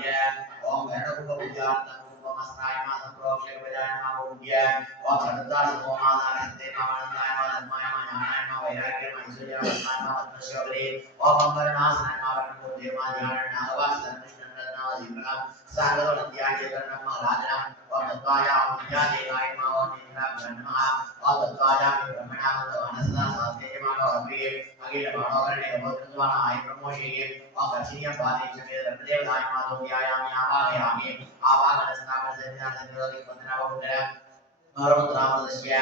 ओम भैरव पूजार्थं कुंभमस्ताय मासं प्रोक्षे विजाय मावुज्य ओम सतता सोमादानते मामनंदाय माधर्माय मानाय मा वैराग्य मैसूर्य वस्ताय मा पद्मश्योरे ओम अंबरनाथाय मावरणपूर्णे मा ध्यान नागवास धर्मश्रंदना दीपला सागरो नद्याय कर्णम महाराजनम ओम तत्वाया विद्यादेवाय मा ओम निद्रा ब्रह्मा ओम तत्वाया ब्रह्मणा मनसदा सास्ते मानो अग्रे अखिल मानवकरणे भवत्वानाय प्रमोषये ओम दक्षिणीय बाले चके रत्नदेवताय मा दोग्यायामि आवाहयामि आवाहनस्नामन सन्निधानसन्निधि पन्द्रावुंडर नवरत्नामदस्य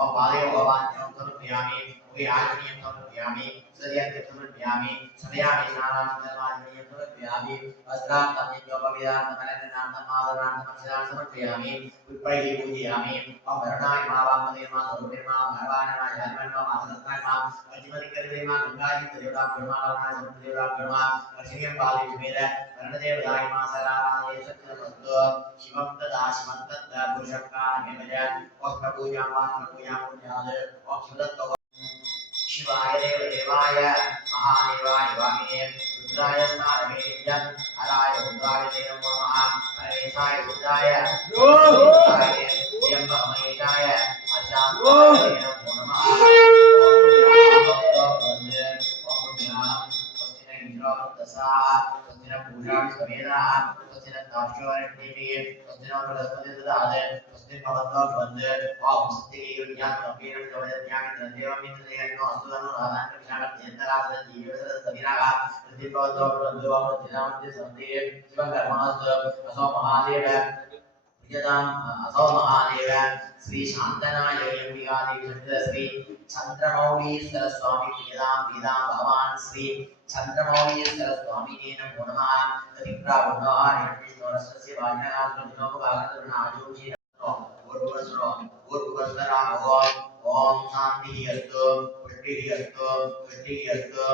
ओम पादयो भवान्यं समर्पयामि विराजनीयं समर्पयामि सदयन्तं समर्पयामि समयामि स्नानानन्तरमाजनीयं समर्पयामि वस्त्रात्मन्योपविदात्मकलनान्तमादनान्तमक्षरान् समर्पयामि पुष्पैः पूजयामि ओम भरणाय मावामदे मा स्वरूपे मा भगवानाय जन्मनो मा सत्ताय मा वज्रमतिकरिवे मा गंगाजी देवता ब्रह्माणाय समुद्रदेवता ब्रह्मा वर्षियं पादे सुमेर वर्णदेवताय मा सराराय सत्यवस्तु शिवं तदा शिवं तद्दा पुरुषकामेवज ओष्ठपूजां मात्रपूजां पुण्याद ओम शिवदत्त शिवाय देवाय महादेवाय वामिने रुद्राय स्नानमेनित्यं हराय रुद्राय नमो नमः परेशाय रुद्राय रुद्राय त्र्यंबकमहेशाय अशांताय नमो नमः ओम इंद्रवत्तसा स्वस्ति न पूषा सवेदा स्वस्ति न तार्क्ष्योरण्येमि स्वस्ति न बृहस्पति ददाते स्वस्ति भवतो वन्दे ओम स्वस्ति युज्ञान कपिरं जवदत्यामि तदेवमिन्द्रदेयनो अस्तुनो राधान विशालत्यन्तराज जीवसद सविरागा प्रतिभवतो वन्दो जिनामति सन्ति शिवकर्मास्तु असो महादेव प्रियताम् असो महादेव श्री शान्तनाय यम्बिकादेवी श्री चन्द्रमौलीश्वर स्वामी प्रियतां भगवान् श्री चन्द्रमौलीश्वर स्वामिने नमो नमः तदिप्रावुण्डानिर्विष्णोरस्य वाजनास्मृतिनोपभागतरुणाजोषि पूर्वस्वरा भगवान् ओम शांति अस्तु पुष्टि अस्तु पुष्टि अस्तु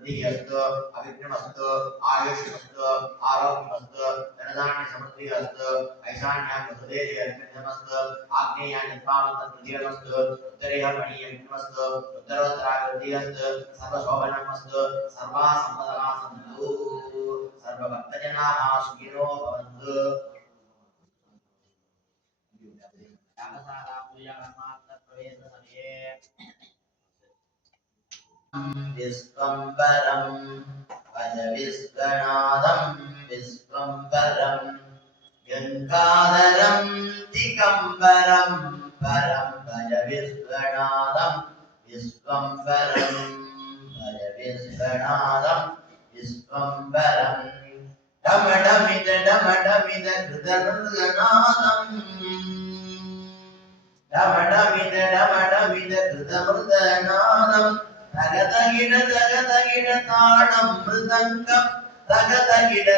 वृद्धि अस्तु अविघ्नमस्तु आयुष्मस्तु आरोग्यमस्तु धनधान्य समृद्धि अस्तु ऐशान्यां वसुदेव अर्पितमस्तु आग्नेयां निपावन्तं तृतीयमस्तु उत्तरेह मणियमस्तु उत्तरोत्तरावृद्धि अस्तु सर्वशोभनमस्तु सर्वा सम्पदः सन्तु सर्वभक्तजनाः सुखिनो भवन्तु विश्वम्बरं भज विश्वनाथं विश्वम्बरं गंगाधरं दिगंबरं परं भज विश्वनाथं विश्वम्बरं भज विश्वनाथं विश्वम्बरं डमडमिद कृतमृगनाथं डमडमिद कृतमृगनाथं तगतगिड ताडं मृदंगं तगतगिड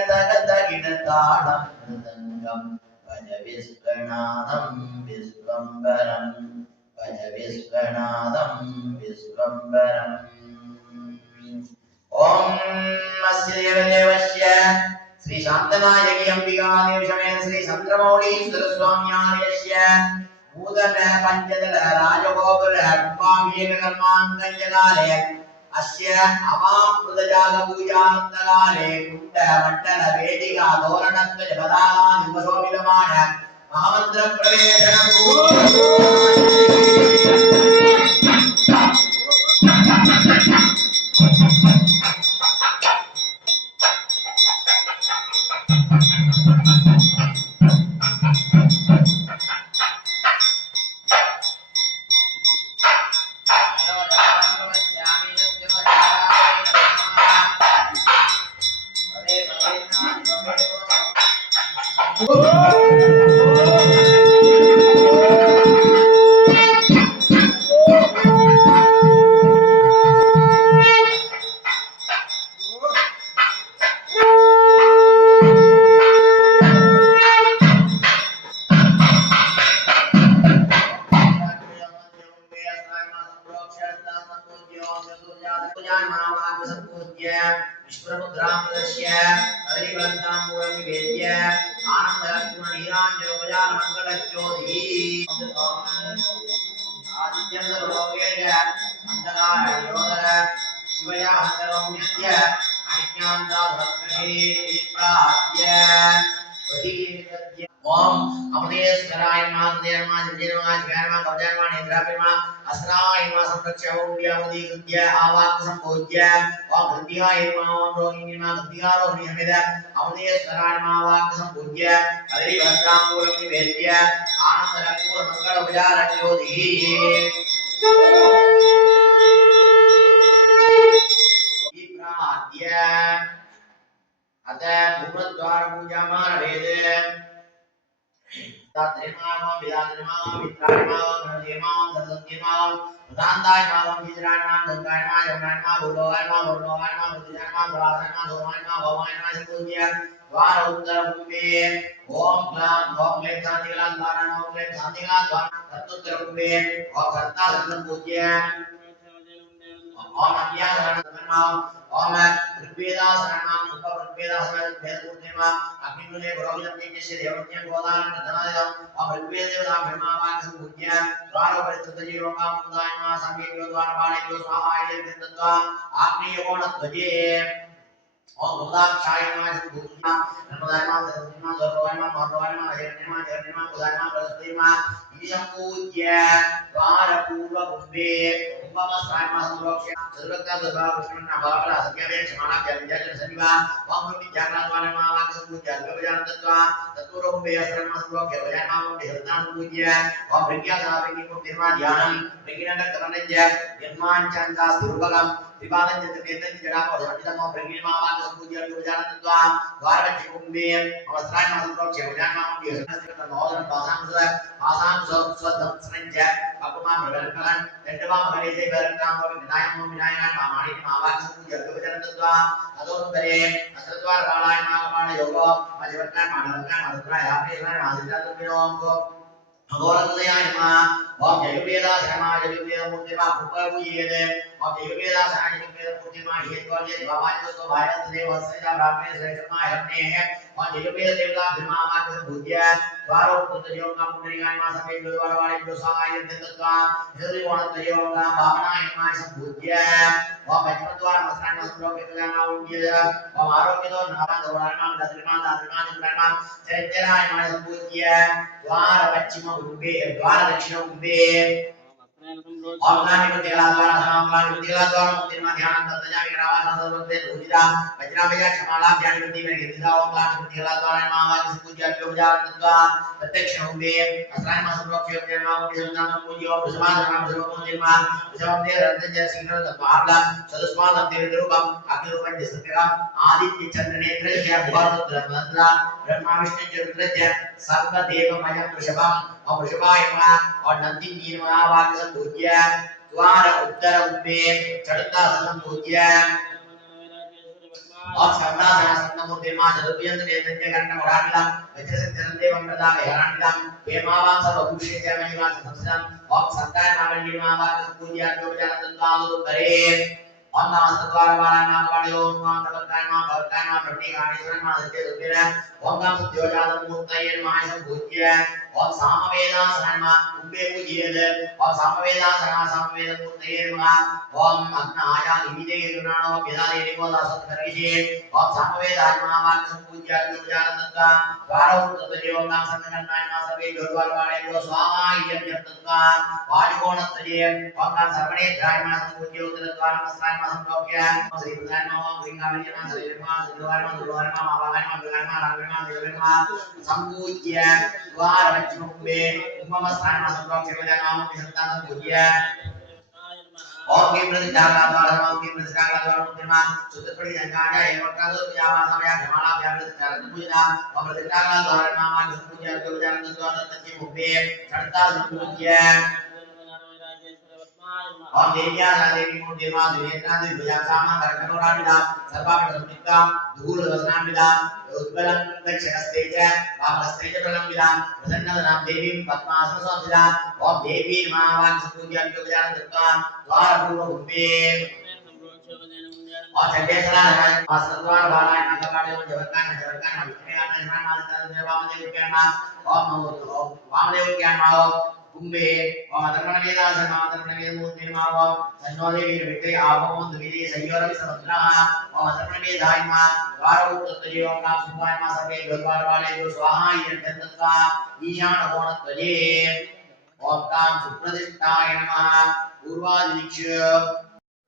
ताडं मृदंगं भज विश्वनाथं विश्वम्बरं भज विश्वनाथं विश्वम्बरम् ओम अस्य देवदेवस्य श्री शान्तनायकी अंबिकादेवी समेत श्री चन्द्रमौलीश्वर स्वाम्यालयस्य नूतन पंचदल राजगोपुर कुम्भाभिषेक कर्माङ्गञ्जकाले अस्य अमामृतजाग पूजान्तकाले कुण्ड मण्डल वेदिका तोरणत्वज पदाकानि उपशोभितमान महामन्त्र प्रवेशनं ओम अमृतेश्वराय नमः देवाय नमः ज्ञानाय नमः गजाय नमः नेत्राय नमः अस्राय नमः संरक्षयोग्यावती कृत्य आवाक् संपूज्य ओम हृदयाय नमः ओम रोहिणी नमः हृदयारोहिणी हमेद अमृतेश्वराय नमः आवाक् संपूज्य हरि भद्रांगूलं निवेद्य आनंदरपूर मंगल उपचारज्योतिः अत भूमद्वार पूजामानवेद Tadrimavam, Vidadrimavam, Vitradimavam, Nadimavam, Sadadrimavam, Udandayimavam, Hijranimavam, Gangayimam, Yamunayimam, Bhulogayimam, Varunogayimam, Rudijayimam, Dvaranayimam, Somayimam, Bhamayimam, Sikujyam, Dvara Uttara Kumbe, Om Klam, Om Klem Santigalam, Dvaran, Om Klem Santigalam, Dvaran, Tattuttara Kumbe, Om Sarta Santam Pujyam, Om Om Rigveda शरणम उपऋग्वेदा शरणम भेद पूर्णिमा अग्निमुने पुरोहितं यज्ञस्य देवज्ञं गोदानं धनादं ओम ऋग्वेद देवता ब्रह्मावाक्य संपूज्य द्वारो परितुत जीवकां मुदायमा संगीतो द्वारपाणिभ्यो स्वाहाय यज्ञत्वा आग्नेयकोणध्वजे ओम मुदाक्षाय नमः संपूज्य नमोदायमा सर्वमा सर्वमा सर्वमा अजन्यमा जन्यमा मुदायमा प्रसन्निमा ईशं पूज्य द्वारपूर्व कुम्भे कुम्भमस्तायमा संप्रोक्ष्य सर्वत्र सर्वकृष्णं भावला सत्यावे क्षमाना जन्यजन सनिवा वामृति जागृतवानमा वाक् संपूज्य अर्घ्यविधानं दत्त्वा तत्पूर्वकुम्भे असरणं संप्रोक्ष्य वयनामं देहदानं पूज्य ओम ऋग्यादाविनि कुम्भेमा ध्यानं ऋगिनन्दकवनज्य निर्माञ्चन्दास्तिरुपगं विवादं जतनेतं जडापो धर्मितमो ब्रह्मीमावाक् संपूज्य अर्घ्यविधानं दत्त्वा द्वारवच्च कुम्भे अवस्त्रान् संप्रोक्ष्य वयनामं देहदानं महोदरं पासां स्वदं संज्ञ अपमा प्रवल्कलं दण्डवा मगरेजे बरंतां विनायकं विनायकान् मामाणि मावाक् संपूज्य अर्घ्यविधानं दत्त्वा अदोत्तरे अस्त्रद्वार बालाय मामाण योगो मजवत्तान् मानवत्तान् मादुत्राय हाप्रेश्वराय मादितातुमिनोंको अगोरतयाय नमः ओम जयवेदा शर्मा जयवेदा मूर्तिमा उपपूज्यते ओम जयवेदा शर्मा जयवेदा मूर्तिमा हेतुर्य द्वावाजो भारत देव सदा ब्राह्मणे श्रेष्ठमा हरणे है ओम जयवेदा देवता ब्रह्मावाक्य पूज्य द्वारो पुत्रयो का पुण्यगाय मा समेत द्वार वाले जो सहाय दत्तत्वा हरि वाणतयो का भावनाय मा संपूज्य ओम बचपद्वार मस्तान संप्रोक्ष कल्याण उद्य ओम आरोग्य दो नाम गौराणाम दत्रिमा दत्रिमा चैत्यराय मा संपूज्य द्वार पश्चिम कुंभे द्वार दक्षिण कुंभे ओम नामी कुतिला द्वारा समामलानि कुतिला द्वारा मुक्तिर्मा ध्यानं तत्तजामि ग्रावासा सर्वते धूजिता वज्राभया क्षमाला ध्यान कृति में गिरिजा ओम नामी कुतिला द्वारा मावादि पूज्य योगजान तत्वा प्रत्यक्ष कुंभे अस्त्राय मा संप्रोक्ष योगजान विसंदान पूज्य ओम समाज नाम सर्व निर्मा विसंदे रत्न जय सिंह तत्वाला सदस्मान देव रूपम अग्निरूपं जसत्यका आदित्य चंद्र नेत्र जय भगवत रत्नला ब्रह्मा विष्णु चतुर्थ सर्वदेवमय वृषभम और वृषभाय नमः और नंदी नमः वाक्य संपूज्य द्वार उत्तर कुंभे चढ़ता संपूज्य और सर्वदा संतमूर्ति मां चतुर्यंत नेत्रज्ञ गण्ड मोरामिला वज्रस्य चरदेवं प्रदाय हरामिला वेमावां सर्वभूषे च मणिवास संसदं और सत्ताय नामल्ली मां वाक्य संपूज्य योगजान तत्वालो करे ओम नमः सत्वार बालाय नमः वाणियो ओम नमः भवताय नमः ब्रह्मीगाणेश्वर नमः सत्य रुद्रे ओम नमः सत्योजात मूर्तये नमः संपूज्य ओम सामवेदासनाय नमः कुंभे पूज्यते ओम सामवेद मूर्तये नमः ओम अग्नाया निमिते गुणानो वेदादि निकोदासत् करिषे ओम सामवेदाय नमः वाक्य संपूज्य योगजान तत्वा द्वारो तत्तयो ओम नमः संगन्नाय नमः सवे जोरवार वाणे जो स्वाहाय यज्ञत्वा वायुकोणत्तये ओम नमः सर्वनेत्राय नमः संपूज्य उदरद्वार नमस्कार संप्रोक्ष्य श्री बुद्धाय नमः श्रींगावल्य नमः श्रीर्मा दुर्वाय नमः दुर्वाय नमः मावाय नमः दुर्वाय नमः राघवे नमः देवे नमः संपूज्य द्वार पश्चिम कुंभे कुंभमस्ताय नमः संप्रोक्ष्य वेदाय नमः विसंता संपूज्य ओम की प्रतिष्ठा द्वारा ओम की प्रतिष्ठा द्वारा मुक्तिमा सुतपड़ी जंगाया एवं कालो यावा समय धमाला व्यापृत पूजा ओम प्रतिष्ठा द्वारा नाम संपूज्य योगजान द्वारा तत्ति कुंभे चढ़ता संपूज्य और देविया देवी मूर्ति मां दुर्गा देवी भुजासामा धर्मोरामिदा सर्वापि संयुक्ता धूल वसनामिदा उद्बलं दक्षिणस्तेज वामस्तेज प्रलंबिदा प्रसन्ननाम देवी पद्मासन संस्थिता ओम देवी मां पूज्य योगजान दत्वा द्वार पूर्व कुंभे और चंडेश्वरा सर्वार बालाय नंदकाटे जगत्कान विष्णुयान निर्माण माता वामदेव ज्ञान ओम वामदेव ज्ञान कुंभे ओम अधर्मणवेदासन अधर्मणवेदमूर्ति नमः ओम तन्नो देवी विक्रे आवो द्विदे संयोरवि समुद्रः ओम अधर्मणवेदाय नमः वारो तत्त्वजे ओम नाम सुभाय नमः सर्वे द्वार वाले जो स्वाहा यन्तत्वा ईशान कोणत्वजे ओम काम सुप्रतिष्ठाय नमः पूर्वादिक्ष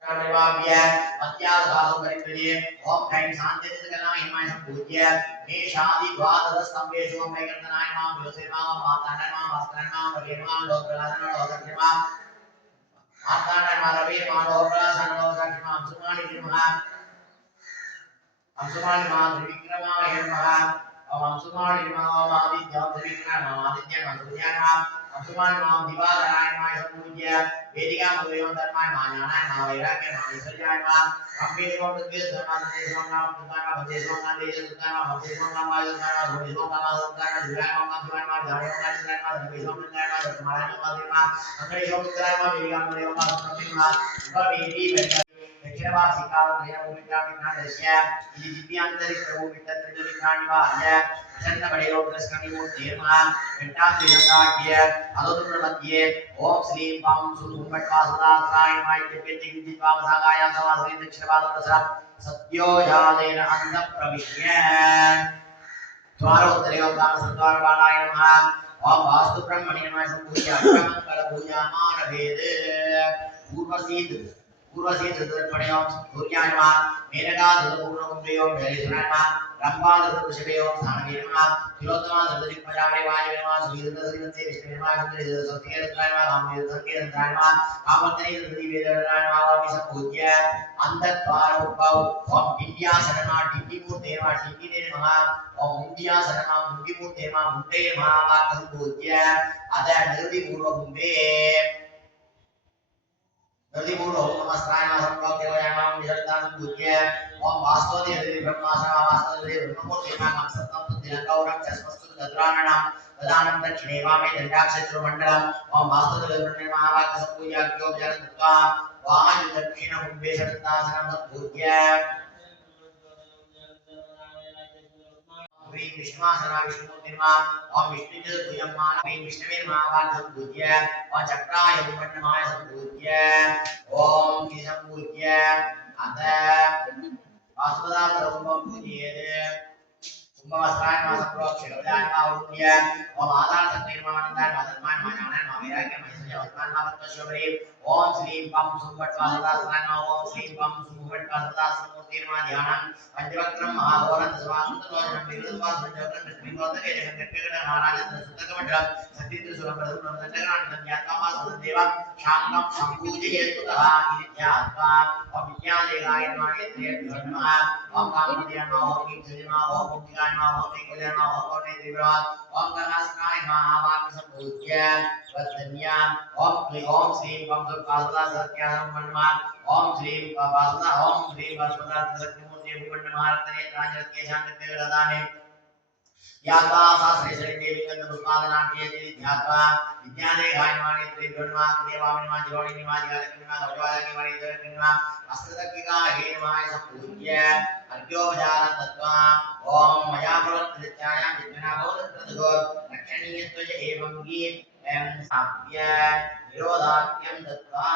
Pravyavya Matyasaho Paripurye Om Kain Santitikana Himai Sampujya Neshadi Dvadara Stambeshu Megatana Yosema Matana Mastrana Virma Lokalana Lokalima Matana Maravi Malokra Sanno Sakima Amsumani Virma Amsumani Madrivikrama Hirma Amsumani Virma Aditya Trivikrama Aditya Madhuyana Amsumani Divadana Sampujya Vedika Mudayam Dharma Manana Vairagya Manisajaya Ambedkar Dhyana Desona Putana Desona Desona Desona Mayana Desona Mayana Dhurana Dhurana Dharma Dharma Desona Dharma Dharma Dharma Angayam Dharma Vedika Mudayam Dharma Bhaviti Dక్షిణవాసికాల విజ్ఞానస్య ఇది దివ్యాంతరిక్షము విత్తత్రిజవిజ్ఞానివాయ ప్రసన్నపడేలో ప్రస్కణిమూర్తిర్మ వెంటాత్రిజంగాఖ్య అలోతుప్రమధ్యే ఓం శ్రీ పాం సుకుంభట్వాసుదాస్రాయణాయ దివ్యజిగిద్వామసాగాయ సమాసరి దక్షిణపాదరస సత్యోజాలేన అంత ప్రవిశ్య ద్వారోత్తరయోగాన సంద్వారబాలాయ నమః ఓం వాస్తు బ్రహ్మణి నమః సంపూజ్య అష్టమంగళ పూజామానభేద పూర్వసీద్ पूर्वसीदर्पणयों सूर्यान्मा मेनका दलपूर्णकुंभयों जलेश्वरान्मा रंभा दलपुरुषयों स्थानवीरन्मा तिलोत्तमा दलदिक्पजामणि वायुवेन्मा सुवीरदलसिंहसे विष्णुवेन्मा सुंदरीदलसत्ये रामवीरसंकेतन्मा कामर्तने दलदिवेदरान्मा वामिसपूज्य अंतद्वारोपौ ओम टिंड्यासनमा टिंडिमूर्तेर्मा टिंडिने नमः ओम मुंडियासनमा मुंडिमूर्तेर्मा मुंडे नमः वाकसंपूज्य अद निर्दिपूर्वकुंभे Nurdipulo Namastraya Samprokya Vayamam Vijartan Budya Om Vastodevi Brahmasana Vastodevi Brahmamurti Namam Satam Tudilangauram Chasmastu Dadrananam Vadanam Dakshinevame Dandakshatru Mandalam Om Vastodevi Brahmavaka Sampuja Kyo Jaratva Vaju Dakshina Kumbeshatanam Budya Om Vishnuasana Vishnutirma Om Vishnutirma Om Vishnuvirma Vaksambudya Om Chakraya Vimannamaya Sambudya Om Kisambudya Ada Vasudha Sarvambam Pujyede Kumbhavastraya Masaprokshya Vedaya Mahurudya Om Adar Satirma Manandar Madharman Majanan Maviragya Mahisaya Vatman Mavatmashobri Om Sri Pam Sumbat Vasudasrana Om Sri Pam Sumbat Vasudasramurtirma Dhyanam Panchavakram Mahagoran Dasvasunta Lojanam Virudvas Panchavakram Vishnuvodake Jagantakagana Narajan Sutakamandram Satindra Surampadam Nandagaranam Yatama Sudadeva Shankam Sambhujayetukaha Idityatva Om Vidyadegaya Namayetriya Dharma Om Kamadhyama Om Kimsadima Om Muktikana Om Vikulyana Om Kornetrivra Om Kanaskai Mahavakasambhujya Vaddanya Om Sri Pamsukasala Satyaham Manma Om Sri Vasudha Om Sri Vasudha Satyamurti Bhuvandamartane Rajatke Shankate Radane Yatva Sasri Sri Devi Kanda Puspadanakhye Dhyatva Vidyane Gayamani Tribhunma Devaminma Jirodinima Jigadakima Vajvadakinima Ridhakinima Astradakika Henmaya Sampujya Argyovajara Tattva Om Maya Bhavattrityaya Jitana Bhavatradho Rakshaniyatvaja Evam Git Sapya Nirodhakyam Tattva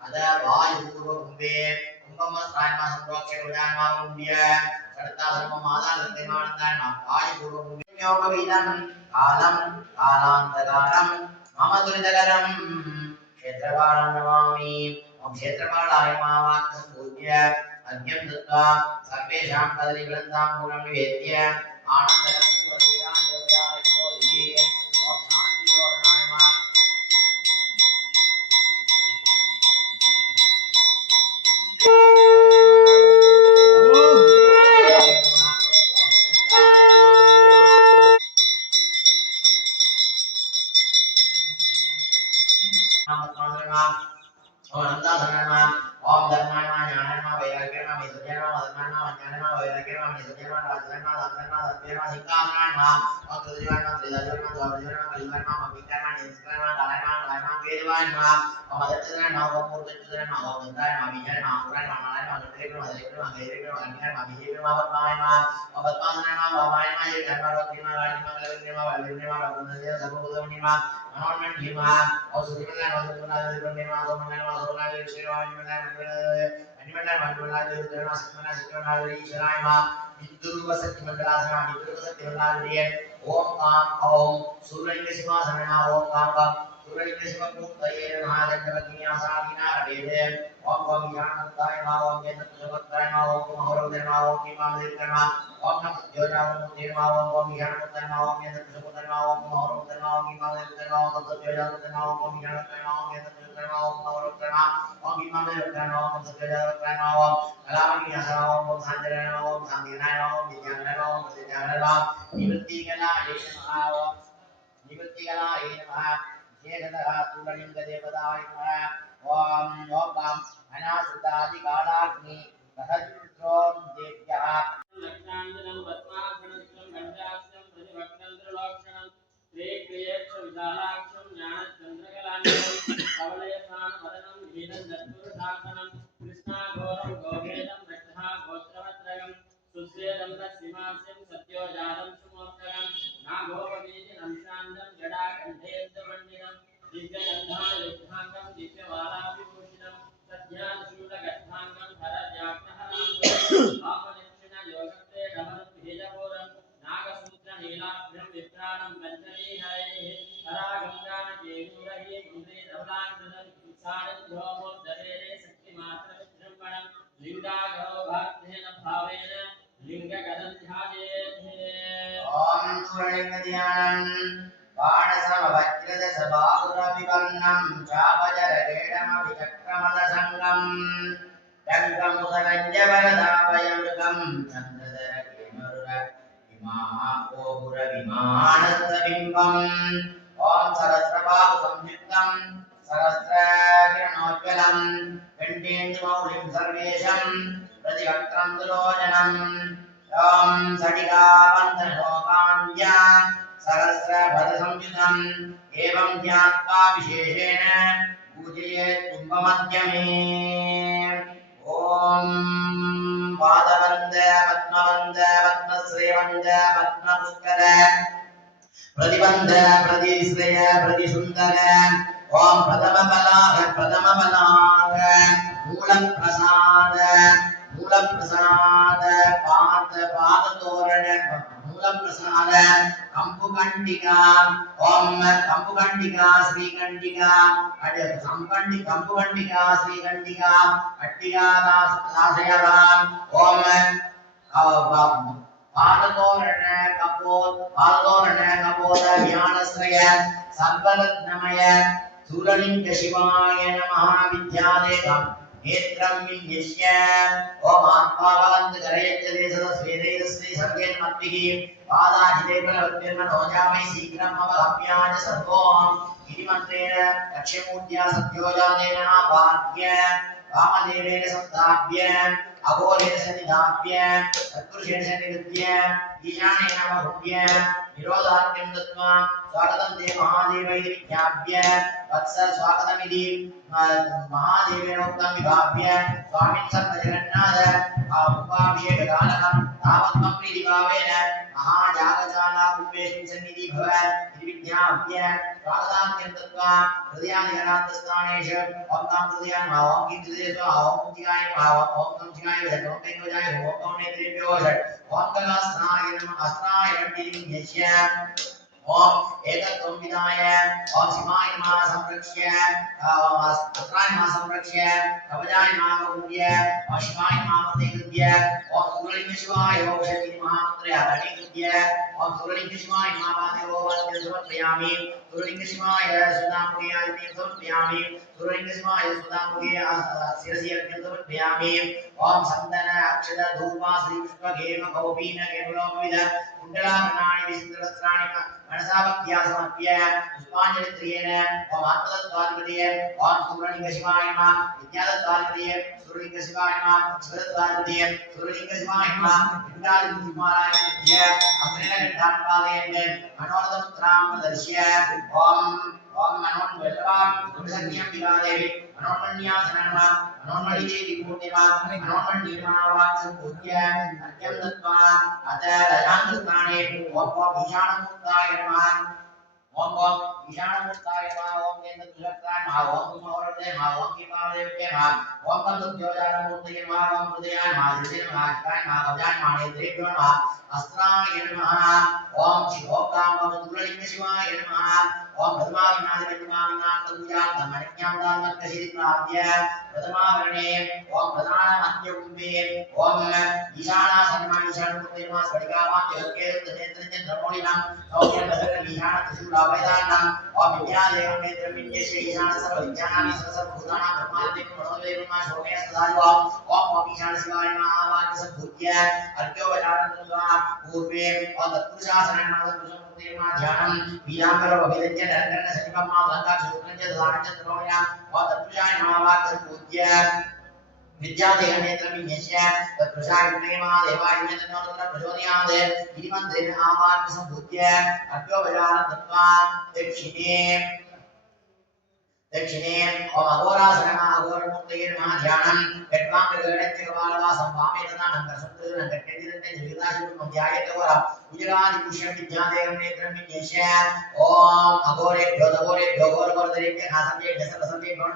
Ada Vayu Kumbhe Kumbhamastrayama Samprokshya Vedayama Mundya Sarta Sarva Mada Lathimanandana Vayu Kumbhe Yogavidam Kalam Kalantagaram Mama Duridagaram Kshetravalam Namami Om Kshetravalaya Mavakasambudya Agyam Tattva Sarvesham Kadari Vrandam Mulam Nivedya Anandagaram Puranviram Yogyara Jyoti Om Shanti Yoranayama Om Nandasana Om Dharmana Jnanama Vairagyama Misujana Dharmana Jnanama Vairagyama Misujana Rajana Dharmana Dharmana Sikhamana Om Sudhivana Tridajana Dvarjana Kalivana Mabhikana Niskana Dalana Dalana Vedvana Om Adachana Om Murtachana Om Gandhana Vijana Om Purana Malana Om Surya Simhasana Om Kam Surya Om Om Yanataya Om Yanataya Om Maharodaya Om Kimamadana Om Namjaya Om Deva Om Yanataya Om Yanataya Om Maharodaya Om Kimamadana Om Namjaya Om Yanataya Om Yanataya Om Maharodaya Om Kimamadana Om Namjaya Om Kalamani Asana Om Sanjana Om Sanjana Om Vidyana Om Vidyana Nivrtikala Deshana Om Nivrtikala Deshana Jayadha Sulalinga Devadaya Om Om Anasudadi Kadagni Kahajutrom Devya Lakshmanam Vatmakhanam Gandasyam Pradivaknandralaksham Rekriyeksha Vidalaksham Jnana Chandrakalanam Kavalyasan Vadanam Vedan Datpurashanam Krishna Goram Govedam Ratha Gotravatrayam Susvedam Simasyam Satyojadam Sumoktaram Nagopaviti Namshandam Jada Kandhendavandinam Divyagandhana Vidhangam Divyavalavipushidam Satyam Shulagadhangam Harajaknaharam Amanishina Yogate Dhaman Bhejapuram Nagasutra Nilabhyam Vipranam Panchali Hare Haragangana Jayurahi Mundri Dhavlangadam Saran Dhomam Dharere Sakti Matra Vijrambanam Linga Garo Bhaktena Bhavena Linga Gadam Dhyajethe Om Surangadhyanam Vajrada Sabhagura Vivannam Chapajaravedam Vichakramada Sangam Dangam Usaranjavaradabayamrikam Chandradara Kemarura Vimahapura Vimanatabimbam Om Sarasrabahu Samyuktam Sarasrakiranochvalam Kantendumaulim Sarvesham Pratibhaktram Dulojanam Om Sadika Bandhanokandya Sarasra Bhadasamyutam Evam Jnatva Visheshena Pujayet Kumbhamadhyame Om Padavanda Padmavanda Padmasrevanda Padmapuskara Pradibanda Pradisraya Pradisundara Om Pradama Balaga Mula Prasada Pada Torana Mula Prasada Kampukandika Om Kampukandika Sri Kandika Ada Kampukandika Sri Kandika Attiga Dasayara Om Padadorana Kapoda Vyanasraya Sarvaratnamaya Suralinga Shivaya Namaha Vidyadekam Netram Vinyashya Om Atmavalant Garayachade Sadasvedayasri Sargen Matvihi Padahidevalavatvirmanojamai Sikram Avalapyaj Sarvom Hidimantrena Lakshmudya Satyojadena Bhagya Vamadevena Saptabhya Aghorena Sanidhabhya Tatpurushena Sanidhabhya Ishane Namahubhya Nirodhatyam Tattva Swagatam Te Mahadeva Vidhyabhya Vatsal Swagatamidhi Mahadevena Uttam Vibhabhya Swamin Satta Jagannatha Upabhisheka Kalanam Tavatmam Priti Bhavena Mahajagachala Kumbheshmi Sannidhi Bhava Vidhyabhya Swagatam Tattva Hridayani Ganantasthanesha Om Tam Hridayani Om Kim Hridayasva Om Mujigaya Om Tam Jigaya Vedha Om Tengvajaya Om Om Netrebhyo Om Kalasnaya Namah Asnaya Vandini Yashya Om Ekatvam Vidaya Om Shivaya Namah Samrakshya Atraya Namah Samrakshya Kavajaya Namah Gurya Om Shivaya Namah Pratikudya Om Suralinga Shivaya Om Shakti Mahamantraya Pratikudya Om Suralinga Shivaya Namah Bhadeva Bhadeva Samatpriyami Suralinga Shivaya Sudhamukya Adhyam Samatpriyami Suralinga Shivaya Sudhamukya Sirasi Adhyam Samatpriyami Om Sandana Akshada Dhupa Sri Pushpa Gema Kaupina Kemulovida Kundala Pranani Visindravasrani Manasabhaktya Samatpya Puspanjali Triyena Om Atmadattvadipadiye Om Suralinga Shivaya Namah Vidyadatvadipadiye Suralinga Shivaya Namah Shivadattvadipadiye Suralinga Shivaya Namah Vindadipadiye Vidya Asrena Gandhanpadayenne Manoradamutram Darshya Om Manon Vellavam Gurusanyam Vivadevi Manonmanyasana Namah मनोन्मणि देवी पूर्णिमा मनोन्मणि निर्माणवाक्य पूज्य अर्घ्यं दत्त्वा अत ललान्तस्थाने ओम ईशानमुक्ताय नमः ओम ईशानमुक्ताय नमः ओम केन्द्रदुषक्ताय नमः ओम कुमोरदे नमः ओम कीपादेव्ये नमः ओम कंसुद्योजानमूर्तये नमः ओम हृदयाय नमः हृदये नमः शिवाय नमः गजाय नमः नेत्रेभ्यो नमः अस्त्राय नमः ओम शिवोकाम ओम दुर्लिंग शिवाय नमः ओम प्रथमाविनादिपञ्चमाविनात्तमुयात्तमनिज्ञामदानकशिरिप्राप्य प्रथमावरणे ओम प्रधानमध्यकुम्भे ओम ईशानासन्मानीशानमूर्तये नमः स्फटिकावां जगत्केतुर्नेत्रञ्च धर्मोणिनां और्यभद्रवीशानत्रिशूलाभयदानां ओम विद्यादेवं नेत्रमिन्यस्य ईशानसर्वविद्यानां सर्वभूतानां ब्रह्मादिं मनोदेवं शोके सदाशिव ओम ईशानशिवाय नमः आवाहनसम्भूत्य अर्घ्योपचारं पूर्वे ओम तत्पुरुषासनं ध्यानं वीरांबर वभिदज्ञ नरकर्ण सचिवम्मा लंका शूत्रञ्च ददानञ्च तनोया ओम तत्पुरुषाय नमः आवाहनसम्भूत्य विद्यादेहनेत्रमिन्यस्य तत्पुरुषाय देवाय तन्नोतर प्रचोदयात् श्रीमन्त्रेण आवाहनसम्भूत्य अर्घ्योपचारं दत्त्वा दक्षिणे ओम अघोरासनः अघोरमूर्तये नमः ध्यानं यत्वाङ्गगणत्यकपालवासं वामे तथा नङ्करसुन्दरनङ्कट्यजिरञ्जविदाशिवं ध्यायेतघोर उजगादिपुष्यं विद्यादेवं नेत्रं विन्यस्य ओम अघोरेभ्यो घोरघोरधरेभ्यः नासम्येभ्यः सर्वसम्येभ्यो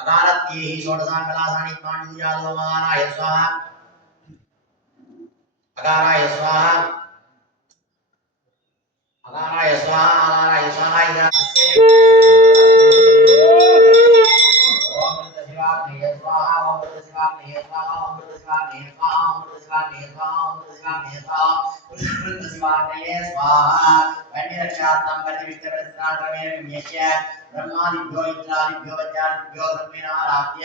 अकालत्येहि षोडशाकलासानि त्वाण्युजादवमानाय स्वाहा अकाराय स्वाहा अकाराय स्वाहा अकाराय स्वाहा ओम शिवाग्नेय स्वाहा ओम शिवाग्नेय स्वाहा ओम शिवाग्नेय स्वाहा ओम शिवाग्नेय स्वाहा ओम शिवाग्नेय स्वाहा शिवाग्नेय स्वाहा वन्यरक्षार्थं प्रतिविष्टप्रतिष्ठाक्रमेण विन्यस्य ब्रह्मादिभ्यो इंद्रादिभ्यो वज्रादिभ्यो ब्रह्मेण आराध्य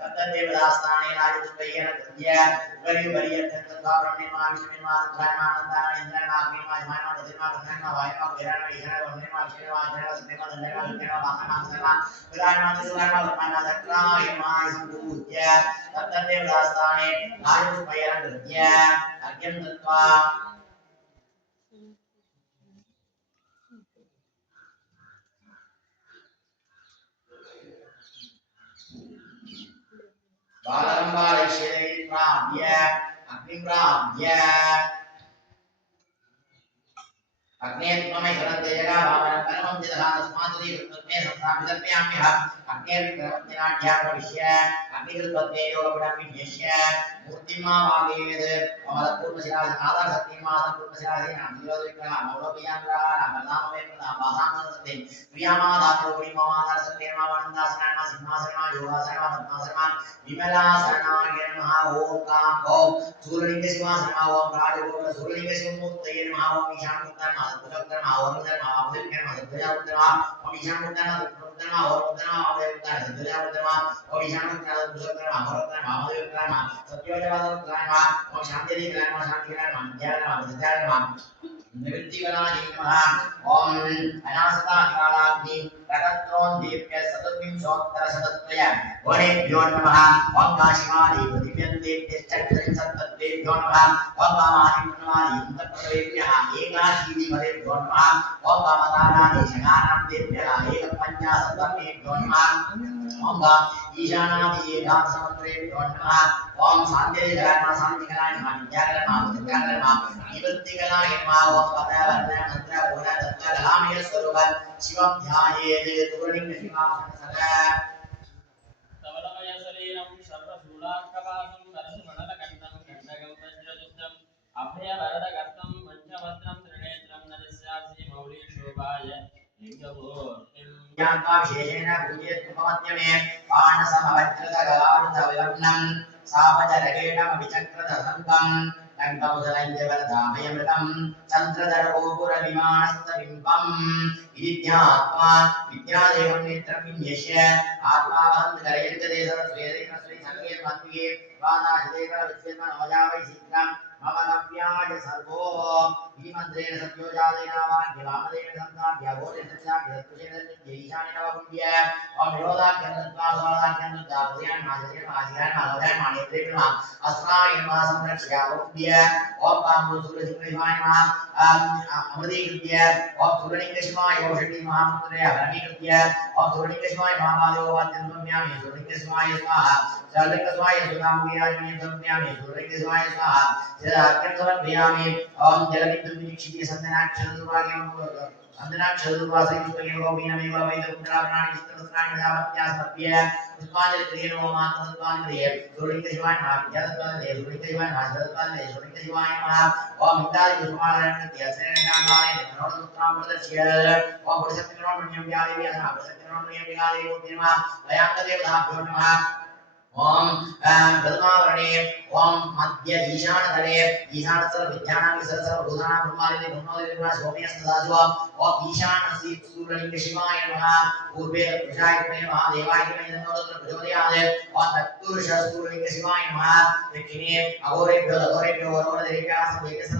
तत्तदेवदास्थाने राजपुष्पैः कृत्य उपरि ब्रह्मणिमा विष्णुनिमा रुद्रायमा आनन्दाय इन्द्रायमा अग्निमा यमायमा दधिमा गन्धर्मा वायुमा कुबेरायमा ईशानैमा वरुणैमा विष्णुमा जयैमा सत्यैमा दण्डैमा विष्णुमा वासना सर्वा विरायमा दिशुरायमा वर्णमा सक्रायमा सम्पूज्य तत्तदेवदास्थाने राजपुष्पैः कृत्य अर्घ्यं दत्त्वा बालरंबालैश्वर्यै प्राप्य अग्निप्राप्य अग्नेत्वमैश्वरन्ते जगा भावनं कर्मं चिदहा तस्मादुरी कृत्मे संस्थापितर्पयाम्यः अग्नेर्विक्रमज्ञाढ्या प्रविश्य अग्निकृत्वत्ते योगपीठं विन्यस्य मूर्तिमावागेद अमलपूर्णशिराज आधारशक्तिमादपूर्णशिराजे नामजीवद्विग्रह मौलवीयाग्रह नामनामवे प्रदाभासामनसते प्रियामादात्रोपरिममादारसते नमानन्दासनमा सिंहासनमा योगासनमा पद्मासनमा विमलासनाय नमः ओम काम ओम सूर्यलिंगशिवासनमा ओम राजगोपुर सूर्यलिंगशिवमूर्तये नमः ओम ईशानमुत्तम माधवपुत्रम आवरुदर महावदर माधवपुत्रम ओम ईशानमुत्तम पुत्रम आवरुदर महावदर सद्वयावदर ओम ईशानमुत्तम पुत्रम आवरुदर महावदर सत्योजवादर ओम शांतिदेव शांतिदेव विद्यादेव निवृत्तिकलाय नमः ओम अनासताकालाग्नि रगत्रों दीप्य सतत्विंशोत्तरशतत्रय वनेभ्यो नमः ओम काशिमादेव दिव्यन्ते चक्रिं सत्तत्ते पदेभ्यो नमः ओम वामानि प्रणवानि इंद्रपदेभ्यः एकाशीतिपदेभ्यो नमः ओम वामताराणि शगानां देभ्यः एकपञ्चाशत्पदेभ्यो नमः ओम ईशानादि एकादशमन्त्रेभ्यो नमः ओम शान्तिकराय शान्तिकराय नमः विद्याकराय विद्याकराय निवृत्तिकराय नमः ओम पदवर्ण मंत्र गुण तत्व कलामय स्वरूप शिवं ध्यायेत् तुरलिंग शिवासन सदा तवलमय शरीरं सर्वशूलाङ्कपासं नरसिंहनलकण्ठं खण्डकं वज्रयुक्तं अभयवरदगर्तं पञ्चभद्रं त्रिनेत्रं नरस्यासि मौलिशोभाय लिङ्गमूर्तिं ज्ञात्वा विशेषेण पूजयेत् उपमध्यमे बाणसमवज्रदगलावृतविवर्णं सापचरकेटमभिचक्रदहन्तं लङ्कमुसलञ्जवरदामयमृतं चन्द्रधरगोपुरविमानस्तबिम्बम् इति ध्यात्वा विद्यादेवं नेत्रं विन्यस्य आत्मावहं करयन्ते सरस्वती संकेतमत्ये वादाशदेवरविश्वेमनोजावै शीघ्रं मम नव्याय सर्वो इति मन्त्रेण सत्योजादेनावाद्यवामदेन संसाभ्यवोदितस्याभ्यस्तुषेण ईशानिनवकुण्ड्य ओम विरोधाख्यन्तत्वा सोदाख्यन्तदापदयान् माजयन् माजयान् मालोजान् मानेत्रेण अस्राय नमः संरक्ष्यावकुण्ड्य ओम पामुसुरसिंहाय नमः अमृतीकृत्य ओम सुरलिङ्गशिवाय ओषधि महामन्त्रे हरणीकृत्य ओम सुरलिङ्गशिवाय महाबालोवाद्यन्तम्यामि सुरलिङ्गशिवाय स्वाहा सुरलिङ्गशिवाय सुधामुयाय समर्पयामि सुरलिङ्गशिवाय स्वाहा अत्यंत समर्पयामि ओम जलविद्युत्क्षितिय संदनाक्षरदुर्भाग्यं अंदनाक्षरदुर्वासि पुष्पयोगोमीनमेव वैदपुत्राणानि चित्रस्त्राणि दावत्यास्मत्य पुष्पाञ्जलिक्रिये नमो मातृत्वान्क्रिये सुरलिङ्गशिवाय नमः विद्यादत्तादे सुरलिङ्गशिवाय नमः जलत्तादे सुरलिङ्गशिवाय नमः ओम इत्यादि पुष्पालयन्ति अस्रेणामाले नमोस्तुत्रां प्रदर्श्य ओम पुरुषत्तिनोमण्यं व्यादेव्यासः पुरुषत्तिनोमण्यं व्यादेवो नमः अयाङ्गदेवताभ्यो नमः ओम प्रथमावरणे ओम मध्य ईशानतले ईशानस्तर विद्यानां विसर्जन भूतानां ब्रह्मादिदेव ब्रह्मदेव सोमेस्तदाजो ओम ईशानसि सूर्यलिंग शिवाय नमः पूर्वे तत्पुरुषाय नमः देवाय नमः प्रचोदयात् ओम तत्पुरुष सूर्यलिंग शिवाय नमः दक्षिणे अघोरेभ्यो वरोदेभ्यः सर्वेभ्यः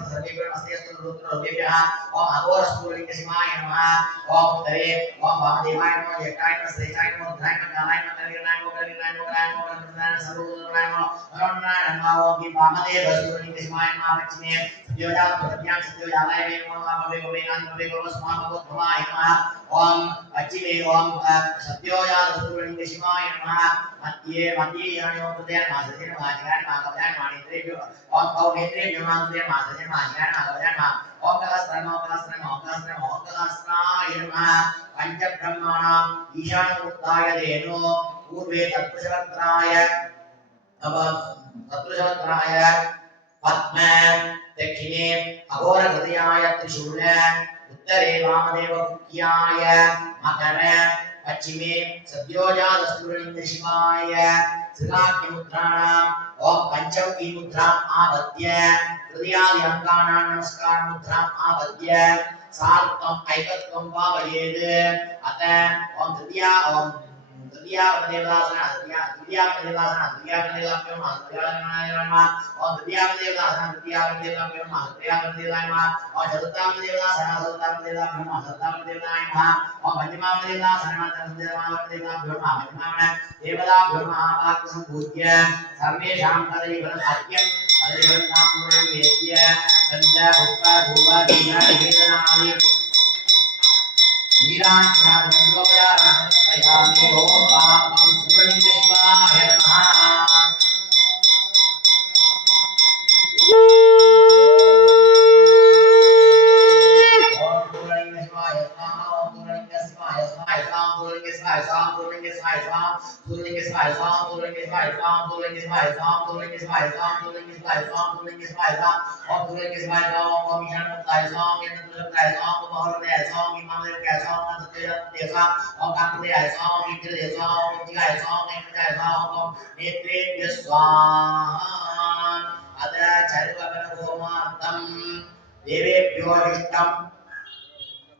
नमस्तेस्तु रुद्ररूपेभ्यः ओम अघोर सूर्यलिंग शिवाय नमः ओम उत्तरे ओम वामदेवाय नमः ज्येष्ठाय नमः श्रेष्ठाय नमः रुद्राय नमः कालाय नमः कलिर्नाय नमः कलिर्नाय नमः सर्वोदराय नमः ओम वामदेव सूर्यलिंग शिवाय नमः पश्चिमे सत्योजात प्रत्यां सत्योजाताय नमः भवे स्वामभवाय नमः ओम पश्चिमे ओम सत्योजात सूर्यलिंग शिवाय नमः मध्ये यानो प्रत्यां मासदेन माजगान मागवदान मानेत्रेभ्यो ओम पौनेत्रेभ्यो मासदेन मासदेन माजगान मागवदान ओम कहस्राय नमः पंच ब्रह्माणां ईशानमुत्ताय धेनो पूर्वे तत्पुरुषवक्त्राय पद्म दक्षिणे अघोरहृदयाय त्रिशूल उत्तरे वामदेव कुक्याय मकर पश्चिमे सद्योजात सूर्यलिंग शिवाय श्रीलाख्यमुद्राणाम् ओम पंचमुखी मुद्राम् आबद्ध्य हृदयादि अंगानां नमस्कार मुद्राम् आबद्ध्य सात्वम् ऐकत्वं भावयेत् अत ओम तृतीया देवदासना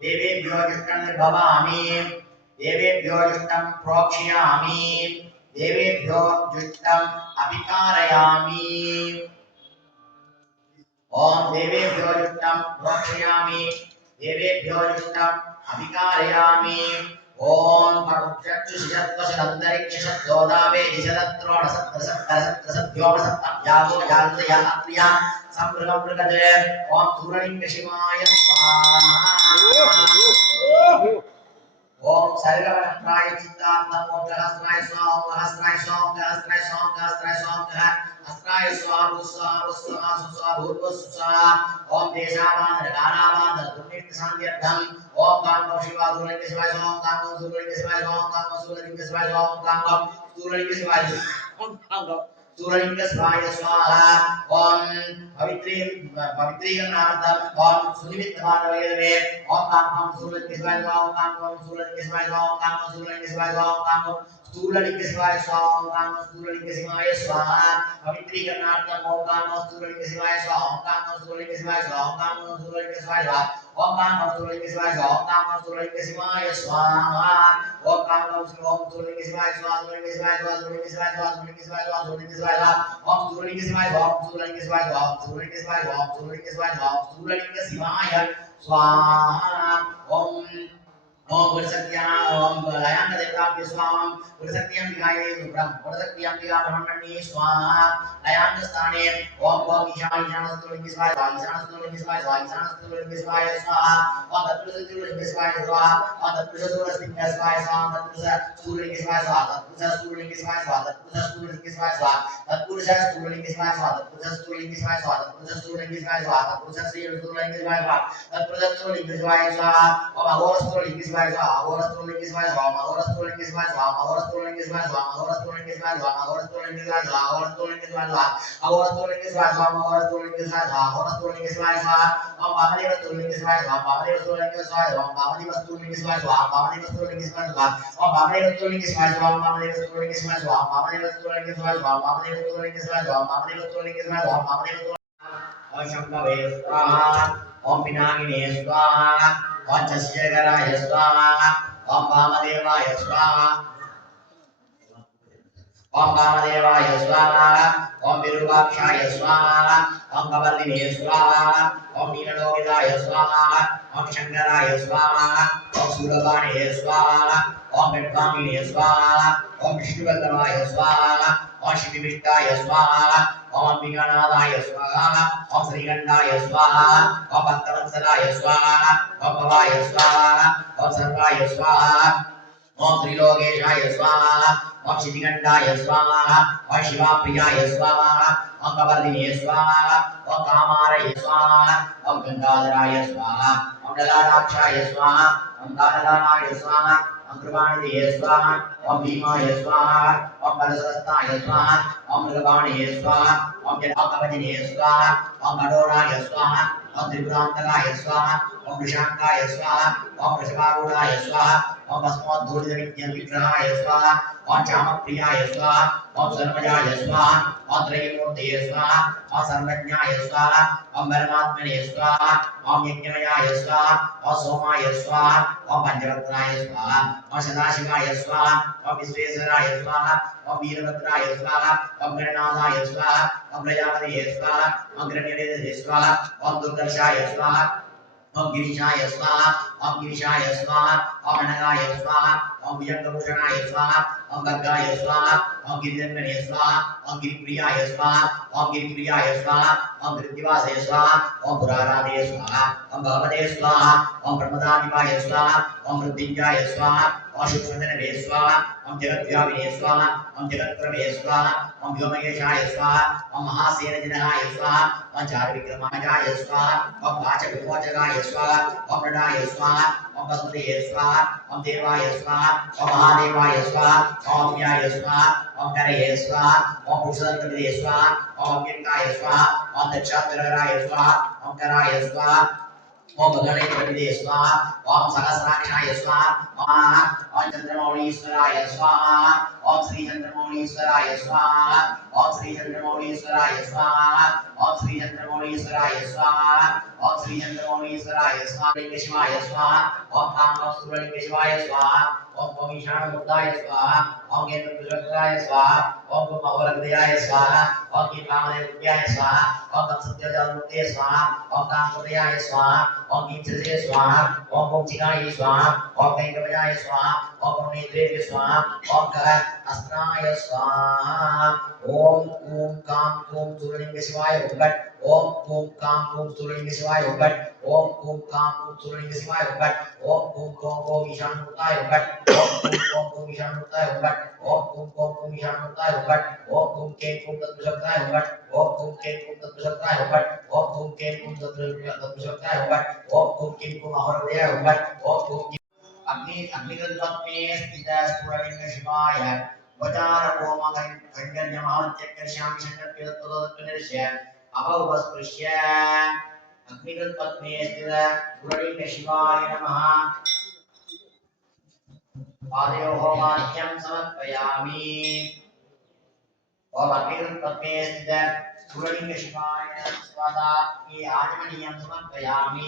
देवेभ्यो इष्टं निर्भवामि देवेभ्यो इष्टं प्रोक्ष्यामि देवेभ्यो इष्टं अभिकारयामि ओम देवेभ्यो इष्टं प्रोक्ष्यामि देवेभ्यो इष्टं अभिकारयामि ओम परमुक्षक्षुषत्वशदन्तरिक्षशब्दोदावे दिशदत्रोणसत्तसत्तसत्तसत्योमसत्तव्यागोजातया संप्रगमृगते ओम सूर्यलिङ्गशिवाय स्वाहा ओम सर्ववनप्राय चित्तात्मक ओम सहस्राय स्वाहा ओम सहस्राय स्वाहा ओम सहस्राय स्वाहा ओम सहस्राय स्वाहा अस्त्राय स्वाहा स्वाहा स्वाहा स्वाहा भूर्भुवः स्वाहा ओम देशावान गानावान दुर्नित्य शान्त्यर्थम ओम कामो शिवा दुर्लिंग शिवाय स्वाहा ओम कामो दुर्लिंग शिवाय स्वाहा ओम कामो दुर्लिंग शिवाय स्वाहा ओम कामो दुर्लिंग शिवाय स्वाहा सूर्यलिंग शिवाय स्वाहा ओम पवित्रीकरणार्थम ओम सुनिमित्तमानवये ओम कामो सूर्यलिंग शिवाय स्वाहा ओम कामो सूर्यलिंग शिवाय स्वाहा ओम कामो सूर्यलिंग शिवाय स्वाहा ओम कामो सूर्यलिंग शिवाय स्वाहा ओम कामो सूर्यलिंग शिवाय स्वाहा पवित्रीकरणार्थम ओम कामो सूर्यलिंग शिवाय स्वाहा ओम कामो सूर्यलिंग शिवाय स्वाहा ओम कामो सूर्यलिंग शिवाय स्वाहा ओम कामो सूर्यलिंग शिवाय स्वाहा ओम कामो सूर्यलिंग शिवाय स्वाहा ओम कामो सूर्यलिंग शिवाय स्वाहा सूर्यलिंग शिवाय स्वाहा सूर्यलिंग शिवाय स्वाहा सूर्यलिंग शिवाय स्वाहा सूर्यलिंग शिवाय स्वाहा ओम सूर्यलिंग शिवाय स्वाहा ओम सूर्यलिंग शिवाय स्वाहा ओम सूर्यलिंग शिवाय स्वाहा ओम सूर्यलिंग शिवाय स्वाहा ओम सूर्यलिंग शिवाय स्वाहा ओम ओम गुरुशक्त्या ओम लयांग देवताभ्य स्वाहा गुरुशक्त्यं विहाय ब्रह्म गुरुशक्त्यं विहाय ब्रह्मण्ये स्वाहा लयांग स्थाने ओम ओम ईशानस्तुलिंग शिवाय स्वाहा ईशानस्तुलिंग शिवाय स्वाहा ईशानस्तुलिंग शिवाय स्वाहा ओम तत्पुरुषस्तुलिंग शिवाय स्वाहा ओम तत्पुरुषस्तुलिंग शिवाय स्वाहा तत्पुरुषस्तुलिंग शिवाय स्वाहा तत्पुरुषस्तुलिंग शिवाय स्वाहा तत्पुरुषस्तुलिंग शिवाय स्वाहा तत्पुरुषस्तुलिंग शिवाय स्वाहा तत्पुरुषस्तुलिंग शिवाय स्वाहा तत्पुरुषस्तुलिंग शिवाय स्वाहा तत्पुरुषस्तुलिंग शिवाय स्वाहा तत्पुरुषस्तुलिंग शिवाय स्वाहा ओम अघोरस्तुलिंग शिवाय स्वाहा अघोरस्तुलिंग शिवाय स्वाहा अघोरस्तुलिंग शिवाय स्वाहा अघोरस्तुलिंग शिवाय स्वाहा अघोरस्तुलिंग शिवाय स्वाहा अघोरस्तुलिंग शिवाय स्वाहा अघोरस्तुलिंग शिवाय स्वाहा अघोरस्तुलिंग शिवाय स्वाहा अघोरस्तुलिंग शिवाय स्वाहा अघोरस्तुलिंग शिवाय स्वाहा ओम वामदेवस्तुलिंग शिवाय स्वाहा वामदेवस्तुलिंग शिवाय स्वाहा वामदेवस्तुलिंग शिवाय स्वाहा वामदेवस्तुलिंग शिवाय स्वाहा ओम वामदेवस्तुलिंग शिवाय स्वाहा वामदेवस्तुलिंग शिवाय स्वाहा वामदेवस्तुलिंग शिवाय स्वाहा वामदेवस्तुलिंग शिवाय स्वाहा वामदेवस्तुलिंग शिवाय स्वाहा वामदेवस्तुलिंग ओम शंभवे स्वाहा ओम पिनाकिने स्वाहा ओम चस्यगराय स्वाहा ओम वामदेवाय स्वाहा ओम वामदेवाय स्वाहा ओम विरूपाक्षाय स्वाहा ओम कवर्दिने स्वाहा ओम नीललोहिताय स्वाहा ओम शंकराय स्वाहा ओम सूरपाणे स्वाहा ओम विद्वामिने स्वाहा ओम विष्णुवल्लभाय स्वाहा ओम शिवविष्टाय स्वाहा ओम अंबिकानाथाय स्वाहा ओम श्रीगंधाय स्वाहा ओम भक्तवत्सलाय स्वाहा ओम भवाय स्वाहा ओम सर्वाय स्वाहा ओम त्रिलोकेशाय स्वाहा ओम शितिगंधाय स्वाहा ओम शिवाप्रियाय स्वाहा ओम कवर्दिने स्वाहा ओम कामारय स्वाहा ओम गंगाधराय स्वाहा ओम ललाटाक्षाय स्वाहा ओम कालदानाय स्वाहा ओम कृपाणिदे स्वाहा ओम भीमाय स्वाहा ओम बलसरस्ताय स्वाहा ओम मृगपाणिये स्वाहा ओम जटाकवचिने स्वाहा ओम कठोराय स्वाहा ओम त्रिपुरान्तकाय स्वाहा ओम वृषांकाय स्वाहा ओम वृषभारूढाय स्वाहा ओम भस्मोद्धूलितविग्रहाय स्वाहा ओम चामप्रियाय स्वाहा ओम सर्वजाय स्वाहा ओम त्रयीमूर्तये स्वाहा ओम सर्वज्ञाय स्वाहा ओम परमात्मने स्वाहा ओम यज्ञमयाय स्वाहा ओम सोमाय स्वाहा ओम पंचवक्त्राय स्वाहा ओम सदाशिवाय स्वाहा ओम विश्वेश्वराय स्वाहा ओम वीरभद्राय स्वाहा ओम गणनाथाय स्वाहा ओम प्रजापतये स्वाहा ओम गणनिधये स्वाहा ओम दुर्दर्शाय स्वाहा ओम गिरीशाय स्वाहा ओम गिरीशाय स्वाहा ओम अनगाय स्वाहा ओम विजंगभूषणाय स्वाहा ओम गंगाय स्वाहा ओम गिरिजन्मने स्वाहा ओम गिरिप्रियाय स्वाहा ओम गिरिप्रियाय स्वाहा ओम गिरिदिवासे स्वाहा ओम पुराराधे स्वाहा ओम भगवते स्वाहा ओम ब्रह्मदादिवाय स्वाहा ओम मृत्युंजयाय स्वाहा ओम शुक्लधनवे स्वाहा ओम जगद्व्यापिने स्वाहा ओम जगत्प्रभे स्वाहा ओम व्योमकेशाय स्वाहा ओम महासेनजनकाय स्वाहा ओम चारुविक्रमाय स्वाहा ओम वाचविमोचकाय स्वाहा ओम नटाय स्वाहा ओम वसुदेवाय स्वाहा ओम देवाय स्वाहा ओम महादेवाय स्वाहा ओम व्याय स्वाहा ओम करये स्वाहा ओम पुरुषोत्तमदे स्वाहा ओम व्यंकाय स्वाहा ओम दक्षात्रराय स्वाहा ओम कराय स्वाहा ओम गणेशपतिदे स्वाहा ओम सहस्राक्षाय स्वाहा ओम चंद्रमौळीश्वराय स्वाहा ओम श्री चंद्रमौळीश्वराय स्वाहा ओम श्री चंद्रमौळीश्वराय स्वाहा ओम श्री चंद्रमौळीश्वराय स्वाहा ओम श्री चंद्रमौळीश्वराय स्वाहा लिंगशिवाय स्वाहा ओम कामसूरलिंगशिवाय स्वाहा ओम ईशानमुक्ताय स्वाहा ओम केतुपुत्रकाय स्वाहा ओम महोरग्रयाय स्वाहा ओम कीर्वामदेव्याय स्वाहा ओम तत्सत्यजालमूर्ते स्वाहा ओम कामसुतयाय स्वाहा ओम कीर्तिसे स्वाहा ओम भोक्षिकाय स्वाहा ओम कैंकवजाय स्वाहा ओम नेत्रेभ्य स्वाहा ओम कः अस्त्राय स्वाहा ओम कूम काम कूम सूर्यलिंग शिवाय ओम गट ओम कूम काम कूम सूर्यलिंग शिवाय ओम गट ओम कूम काम कूम सूर्यलिंग शिवाय ओम गट ओम कूम कोम ईशानमूर्ताय ओम गट ओम कूम ईशानमूर्ताय ओम गट ओम कूम ईशानमूर्ताय ओम गट ओम कूम के कूम तत्पुरुषाय ओम गट ओम कूम के कूम तत्पुरुषाय ओम गट ओम कूम के कूम तत्पुरुषाय ओम गट ओम कूम के कूम अहरदय ओम गट ओम कूम अग्निगल्पत्मे स्थित स्फुरलिंग शिवाय वचार ओम खंडन्य महात्यक्कर्ष्यामि शंकरत्वदत्तनिर्ष्य अभवस्पृश्य अग्निगल्पत्मे स्थित स्फुरलिंग शिवाय नमः पादयोः माध्यं समर्पयामि ओम अग्निगल्पत्मे स्थित स्फुरलिंग शिवाय स्वादात्मे आचमनीयं समर्पयामि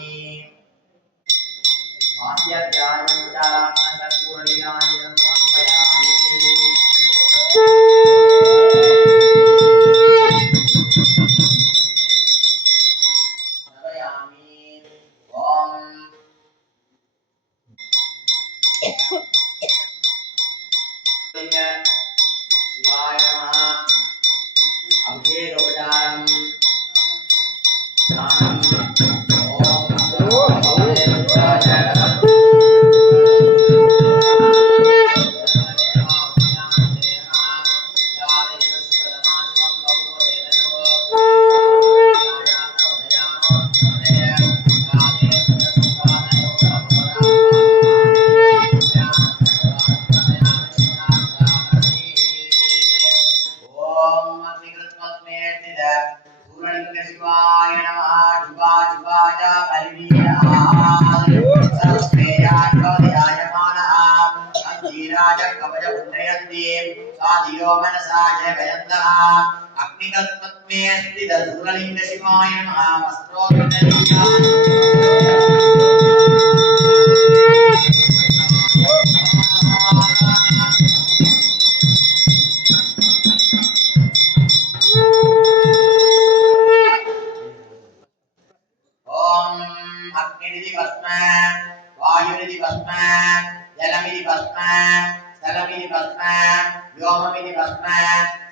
अग्निगल्पत्मे स्थित सूर्यलिंग शिवाय नमः ओम अग्निरिति भस्म वायुरिति भस्म जलमिति भस्म स्थलमिति भस्म व्योममिति भस्म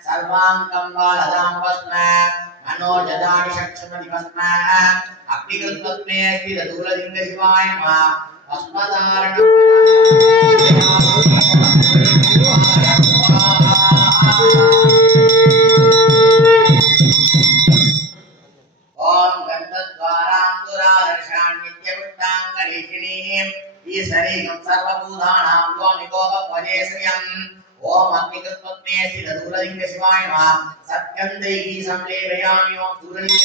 सर्वांगं बालदां भस्म मनोजदानि चक्षुमति भस्म अग्निगल्पत्मे स्थित सूर्यलिंग शिवाय नमः भस्मधारणं ओम गन्धद्वारान्तुरादर्शान्नित्यपुष्टाङ्गरीषिणीं ईशरीकं सर्वभूतानां त्वमिकोपक्वजेश्रियम् ओम अग्निगल्पत्मे स्थित सूर्यलिंग शिवाय नमः सत्यं देहि संलेपयामि ओम सूर्यलिंग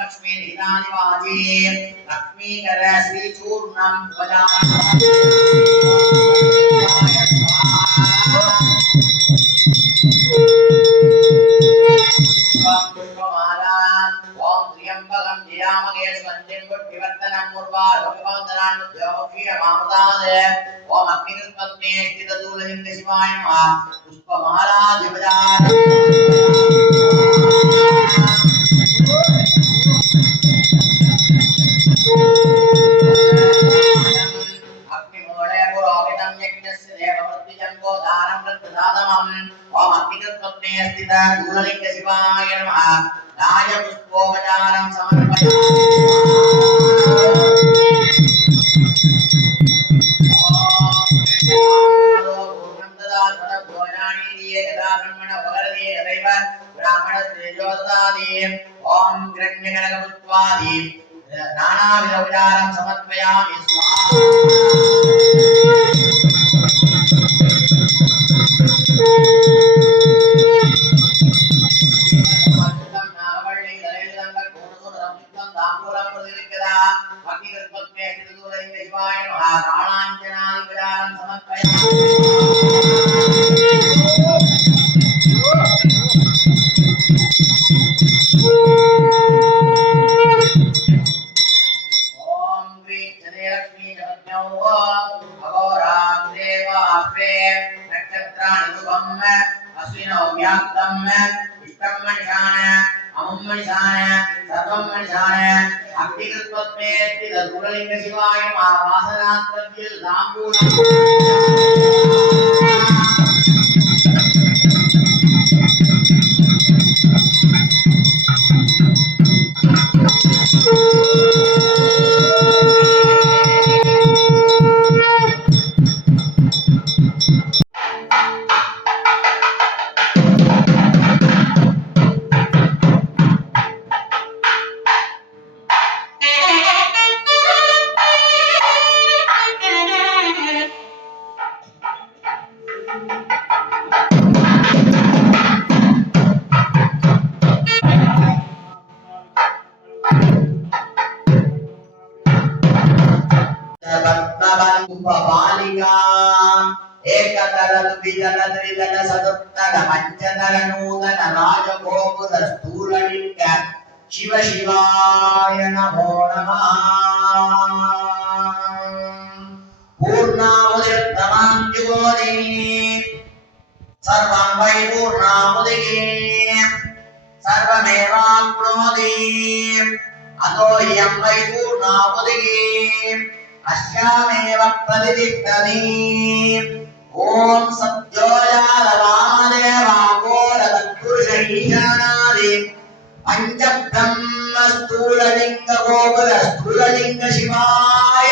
लक्ष्मी निधानिवाजी लक्ष्मी कर श्री चूर्णम ओम त्र्यंबकं जयामहे सुगंधिं पुष्टिवर्धनं मुर्वारुकवन्दनान् उद्योगक्षीयमामृतादे ओम अग्निगल्पत्मे स्थित सूर्यलिंग शिवाय नमः पुष्पमाला दिवजाय ओम अग्निगल्पत्मे स्थित सूर्यलिंग शिवाय नमः राय पुष्पोपचारं ओम ग्रण्यकनक पुष्पादि नानाविध उपचारं समर्पयामि सर्वं मनिषाय अग्निकृत्वत्वेति तद्गुणलिंग शिवाय वासनात्मज्ञ ताम्बूलं बालिका एकतल द्वितल त्रितल चतुर्थल पंचतल नूतन राजगोपुर स्थूललिंग शिव शिवाय नमो नमः पूर्णाहुतिर्नमान्युगोदे सर्वं वै पूर्णाहुतिः सर्वमेवाप्नोति अतो यं वै पूर्णाहुतिः अस्यामेव प्रतिष्ठति ओम सत्योजातवामदेवाघोरतत्पुरुषईशानादि पंचब्रह्म स्थूललिंग गोपुर स्थूललिंग शिवाय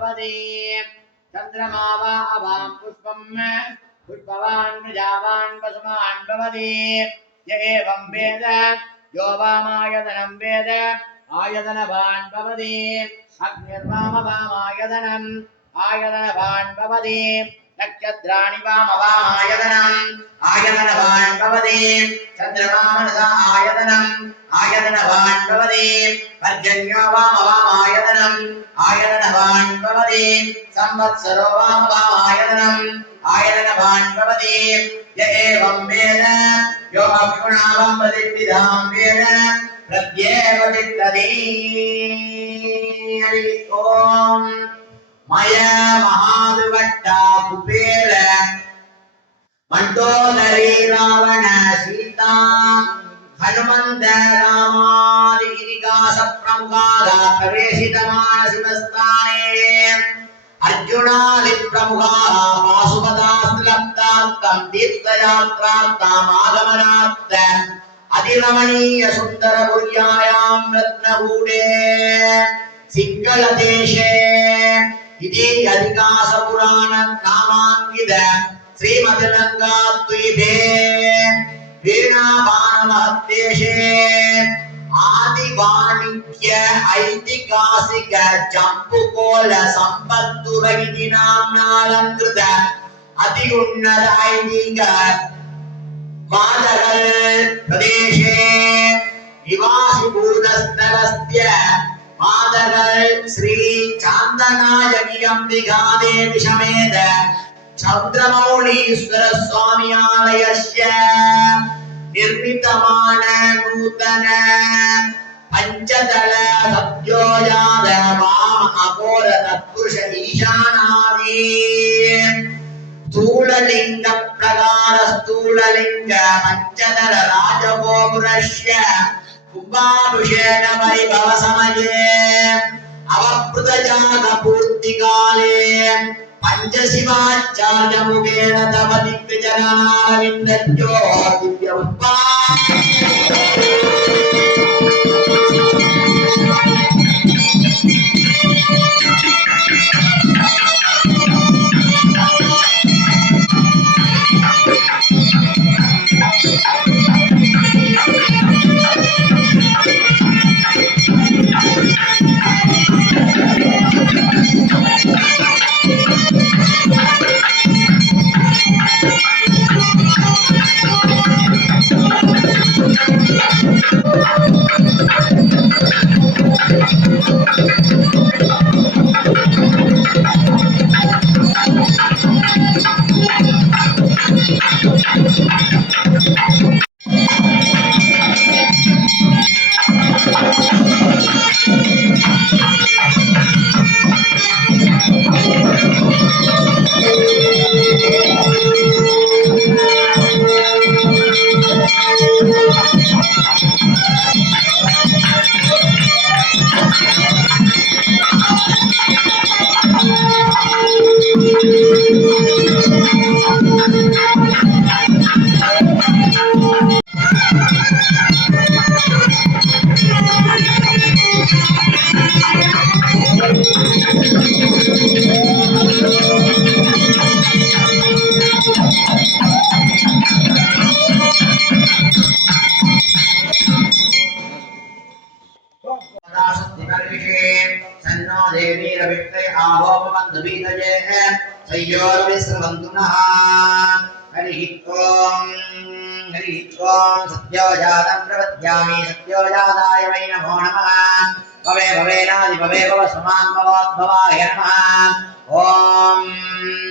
भवति चन्द्रमा वा अवां पुष्पं पुष्पवान् प्रजावान् पशुमान् भवति य एवं वेद यो वामायतनं वेद आयतनवान् भवति अग्निर्वामवामायतनम् आयतनवान् भवति नक्षत्राणि वामवामायतनम् आयतनवान् भवति चन्द्रमा मनसा आयतनम् आयतनवान् भवति पर्जन्यो वामवामायतनम् आयतनवान् भवति संवत्सरो वामवामायतनम् आयतनवान् भवति य एवं वेद यो अक्षुणावं प्रतिष्ठितां वेद प्रत्येव तिष्ठति हरि ओम मय महादुवट्टा कुबेर मंडोदरी रावण सीता हनुमंत रामादि इतिहास प्रमुखाः प्रवेशितमान शिवस्थाने अर्जुनादि प्रमुखाः पाशुपतास्त्रप्तार्थं तीर्थयात्रार्थम् आगमनार्थम् अतिरमणीय सुंदर पुर्यायां रत्नकूटे सिंहलदेशे इति अधिकास पुराण नामांकित श्रीमद्लंकाद्वीपे वीणापानमहद्देशे आदिवाणिज्य ऐतिहासिक जम्बुकोल संपत्तुरगिति नाम्नालंकृत अति उन्नत ऐतिहासिक मादगल प्रदेशे निवासीभूतस्थलस्य मादगल श्री चांदनायकी अंबिका देवी समेत चंद्रमौळीश्वर स्वामी आलयस्य निर्मितमान नूतन पंचदल सद्योजात वाम अघोर तत्पुरुष ईशानादि स्थूललिंग प्रकार स्थूललिंग पंचदल राजगोपुरस्य कुंभाभिषेक वैभव समये अवभृत जाग पूर्ति काले पंचशिवाचार्य मुखेन तव दिग्विजयनारविन्दज्यो दिव्य सत्योजातं प्रपद्यामि सत्योजाताय वै नमो नमः भवे भवेनादि भवे भव समां भवोद्भवाय नमः ॐ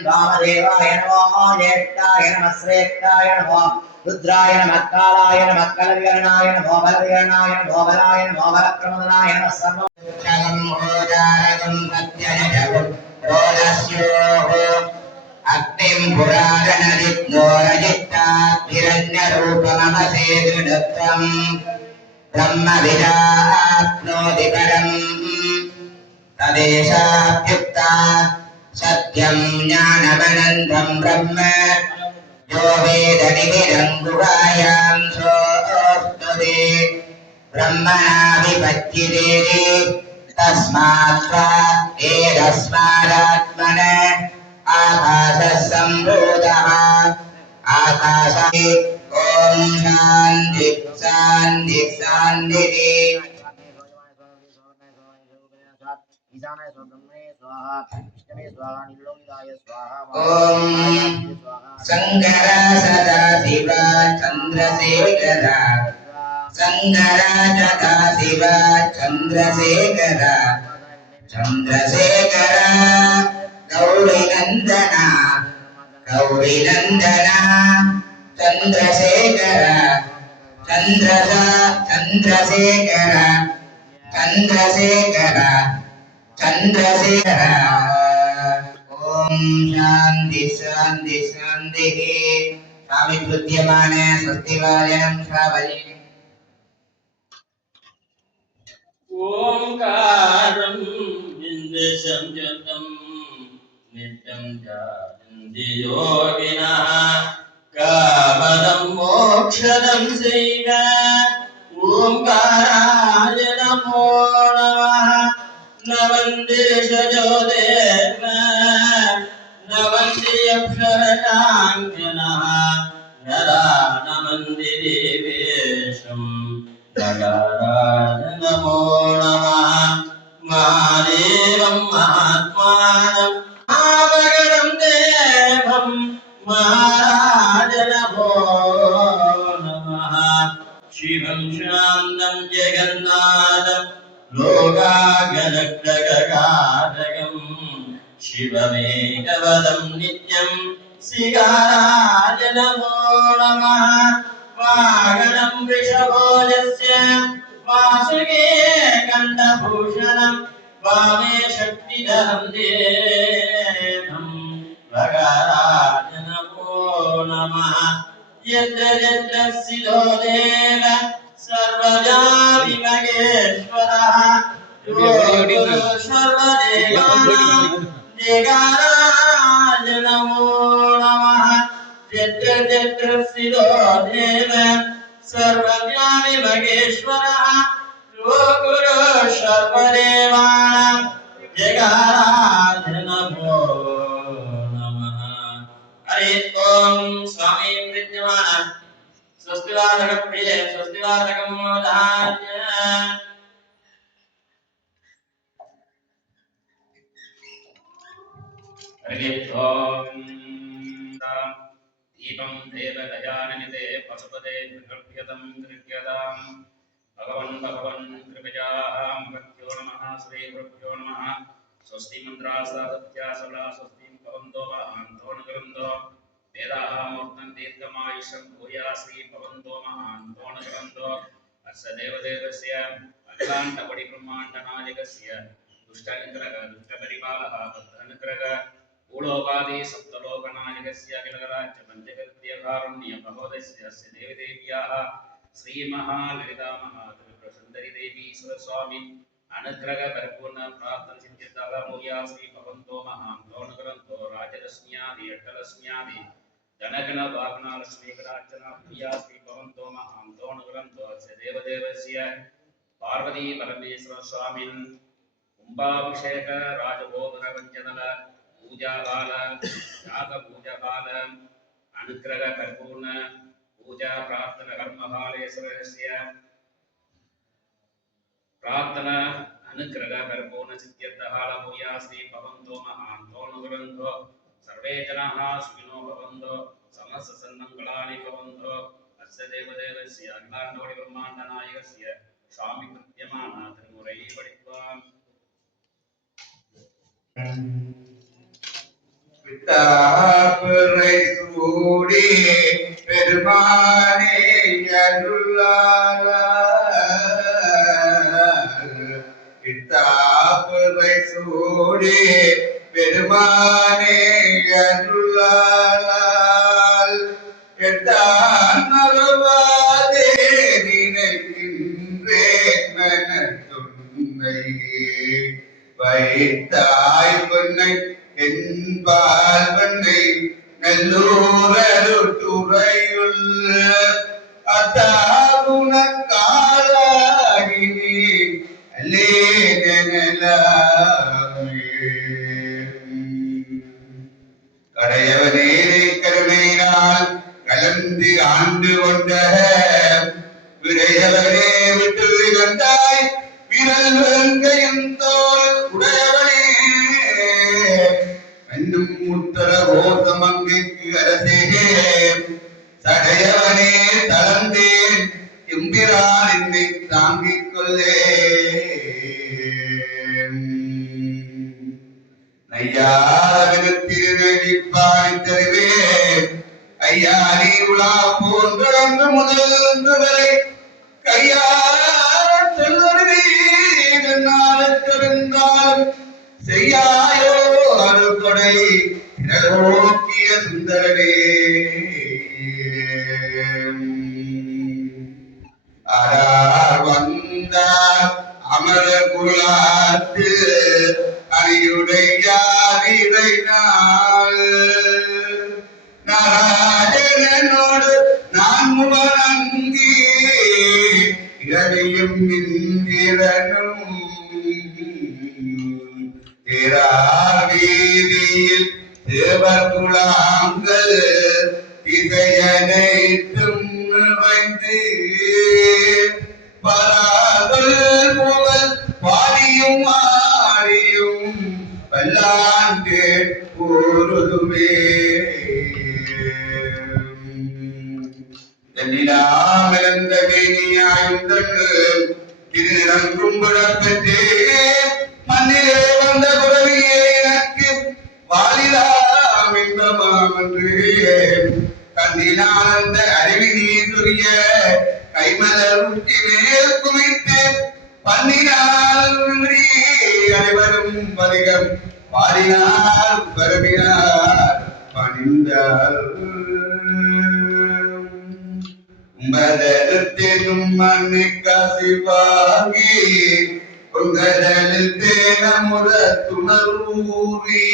वामदेवाय नमो ज्येष्ठाय नमः श्रेष्ठाय नमो रुद्राय नमः कालाय नमः कलविकरणाय नमो बलविकरणाय नमो बलाय नमो बलप्रमदनाय नमः सर्वोच्चगं मोजारगं सत्यजगं रोदस्योः अग्निं पुराणजित्नोरजित्ताभिरण्यरूपममसे दृढत्वं ब्रह्मविदाप्नोति परम् तदेशाभ्युक्ता सत्यं ज्ञानमनन्तं ब्रह्म यो वेदनिबिरं गुहायां सोऽस्तुते ब्रह्मणाभिपच्यते तस्मात् एतस्मादात्मने आकाशः सम्भूतः आकाशे ॐ शान्ति शान्ति शान्तिः ॐ शङ्कर सदाशिव चन्द्रशेखर शङ्कर सदाशिव चन्द्रशेखर चन्द्रशेखर गौरीनन्दन गौरीनन्दन चन्द्रशेखर चन्द्रशेखर चन्द्रशेखर चन्द्रशेखर ॐ शान्ति शान्ति शान्तिः स्वामी विद्यमाने स्वस्तिवायनं श्रावये ओंकारं निंदशं जतं नित्यं जानन्ति योगिनः कामदं मोक्षदं चैव ओंकाराय नमो नमः न वन्दे शजोदेव न वन्दे अक्षरशाङ्कनः नरा न वन्दे देवेशम् नमो नमः महादेवं महात्मानं महाभगवं देवं महाराज नमो नमः शिवं शान्तं जगन्नाथं लोकागणग्रगकारकं शिवमेकवदं नित्यं श्रीकाराय नमो नमः वागणं वृषभोजस्य वासुके कण्ठभूषणं वामे शक्तिधरं देवं भगराज नमो नमः यत्र यत्र स्थितो देव सर्वदा विमगेश्वरः सर्वदेवानां जगाराज नमो नमः यत्र यत्र स्थितो देव सर्वज्ञानि महेश्वरः गुरु सर्वदेवानां जगाराज नमो नमः हरि ओम स्वामी विद्यमान स्वस्तिवादक प्रिय स्वस्तिवादकं मोदान्य हरि ओम दीपं देवदयानिते पशुपते कृत्यतं कृत्यतां भगवन् कृपयां भक्त्यो नमः श्री गुरुभ्यो नमः स्वस्ति मन्त्रासादत्या सबला स्वस्ति भवन्तो महान्तो नगरन्तो वेदाः मूर्तं दीर्घमायुषं भूया श्री भवन्तो महान्तो नगरन्तो अस्य देवदेवस्य अखिलाण्डपरिब्रह्माण्डनायकस्य दुष्टनिग्रह बद्धनिग्रह ऊलोपादि सप्तलोकनायकस्य अखिलराज्य पञ्चगद्यकारुण्य महोदयस्य अस्य देवदेव्याः श्री महाललिता महात्रिपुरसुन्दरी देवी सुरस्वामी अनुग्रह परिपूर्ण प्रार्थना सिद्धिदाता भूया श्री भवन्तो महान्तो नगरन्तो राजलक्ष्म्यादि अष्टलक्ष्म्यादि धनगण भावना लक्ष्मी कटाक्षना भूया श्री भवन्तो महान्तो नगरन्तो अस्य देवदेवस्य पार्वती परमेश्वर स्वामिन् कुंभाभिषेक राजगोपुर वंचनल पूजा काल याग पूजा काल अनुग्रह परिपूर्ण पूजा प्रार्थना कर्म कालेश्वरस्य प्रार्थना अनुग्रह परिपूर्ण सिद्ध्यर्थकाल भूया श्री भवन्तो महान्तो नुगुरन्तो सर्वे जनाः सुखिनो भवन्तो समस्त सन्मङ्गलानि भवन्तो अस्य देवदेवस्य अखिलाण्डकोटि ब्रह्माण्डनायकस्य स्वामी कृत्यमान त्रिमुरै पठित्वा பித்தாபுரை சூடி பெருமானே அருளாளர் பித்தாபுரை சூடி பெருமானே அருளாளர் எத்தான் மறவாதே நினைக்கின்றேன் மனத்துன்னை வைத்தாய் பொன்னை என்பால் பண்ணை நல்லூரருட்டுறையுள் அத்தாகுண காலாகினி அல்லே கடையவனேரை கருணையினால் கலந்து ஆண்டு கொண்ட விடையவனே விட்டு வந்தாய் விரல் வெங்கையும் தோல் உடையவனே என்னும் உத்தர கோசமங்கைக்கு அரசே சடையவனே தளர்ந்தேன் எம்பிரான் என்னை தாங்கிக் கொள்ளே நையாவினத்திருநெடிப்பாய்த்தருவே ஐயாரி உலா போன்ற முதல் வரை கையால் சொல்லுவீனாலும் செய்யாயோ அருள்கொடை நோக்கிய சுந்தரவே ஆரார் வந்தார் அமர குலாத்து அணியுடையாரிவை நாள் நாராயணனோடு நான் முகநங்கி இரவியும் இந்திரனும் தேரார் வீதியில் தேவர் குழாங்கள் திசையனைத்தும் வைத்து பராதல் புகழ் பாடியும் ஆடியும் வல்லாண்டு கூறுதுமே தென்னிலாமிழந்த வேணியாயும் தன்னு திருநிறம் கும்பிடப்பெற்றே மண்ணிலே வந்த குரவியே எனக்கு வாலிலாம் இன்பமாம் என்று கண்ணிலானந்த அருவி நீசுரிய கைமலர் ஊட்டி மேல் குவித்து பன்னினால் அனைவரும் பதிகம் பாடினார் பரவினார் பணிந்தார் உங்களெழுத்தேனும் மண்ணை காசி வாங்கி உங்களெழுத்தேன முத துணர்வூறி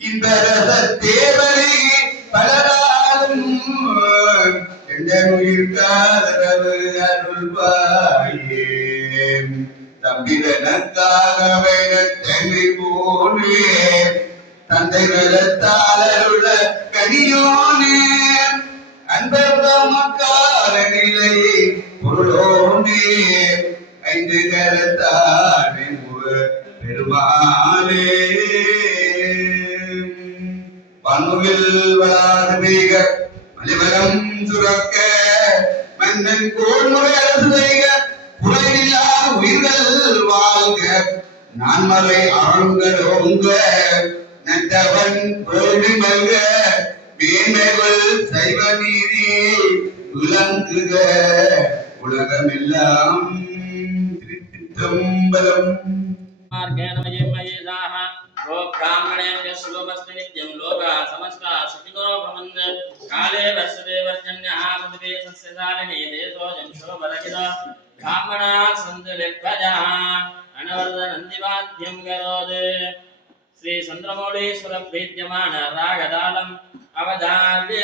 இந்த ரச தேவரை பலராலும் உயிர்காதரவு அருள்வாயே தம்பிதனக்காகவே தென்னை போனே தந்தை வெள்ளத்தாளருள்ள கனியோனே அன்பர் மக்கார நிலை பொருளோனே ஐந்து கரத்தானே பெருமானே பன்முகில் வளாக மிக மலிவலம் சுரக்க மன்னன் கோள்முறை அரசு செய்க புலையில்லாத உயிர்கள் வாழ்க நான்மறை ஆண்களோங்க நட்டவன் வேள்வி மல்க மேன்மைகள் சைவ நீதி விளங்குக உலகமெல்லாம் திருச்சிற்றம்பலம் ब्राह्मणेभ्यः शुभमस्तु नित्यं लोकाः समस्ताः सुखिनो भवन्तु काले वर्षते वर्जन्यः पृथिवी सस्यशालिनी देशोऽयं शोभरहितो ब्राह्मणाः सन्तु निर्भयाः अनवर्धनन्दिवाद्यं करोति श्री चन्द्रमौळीश्वर प्रीत्यमान रागदालम् अवधार्य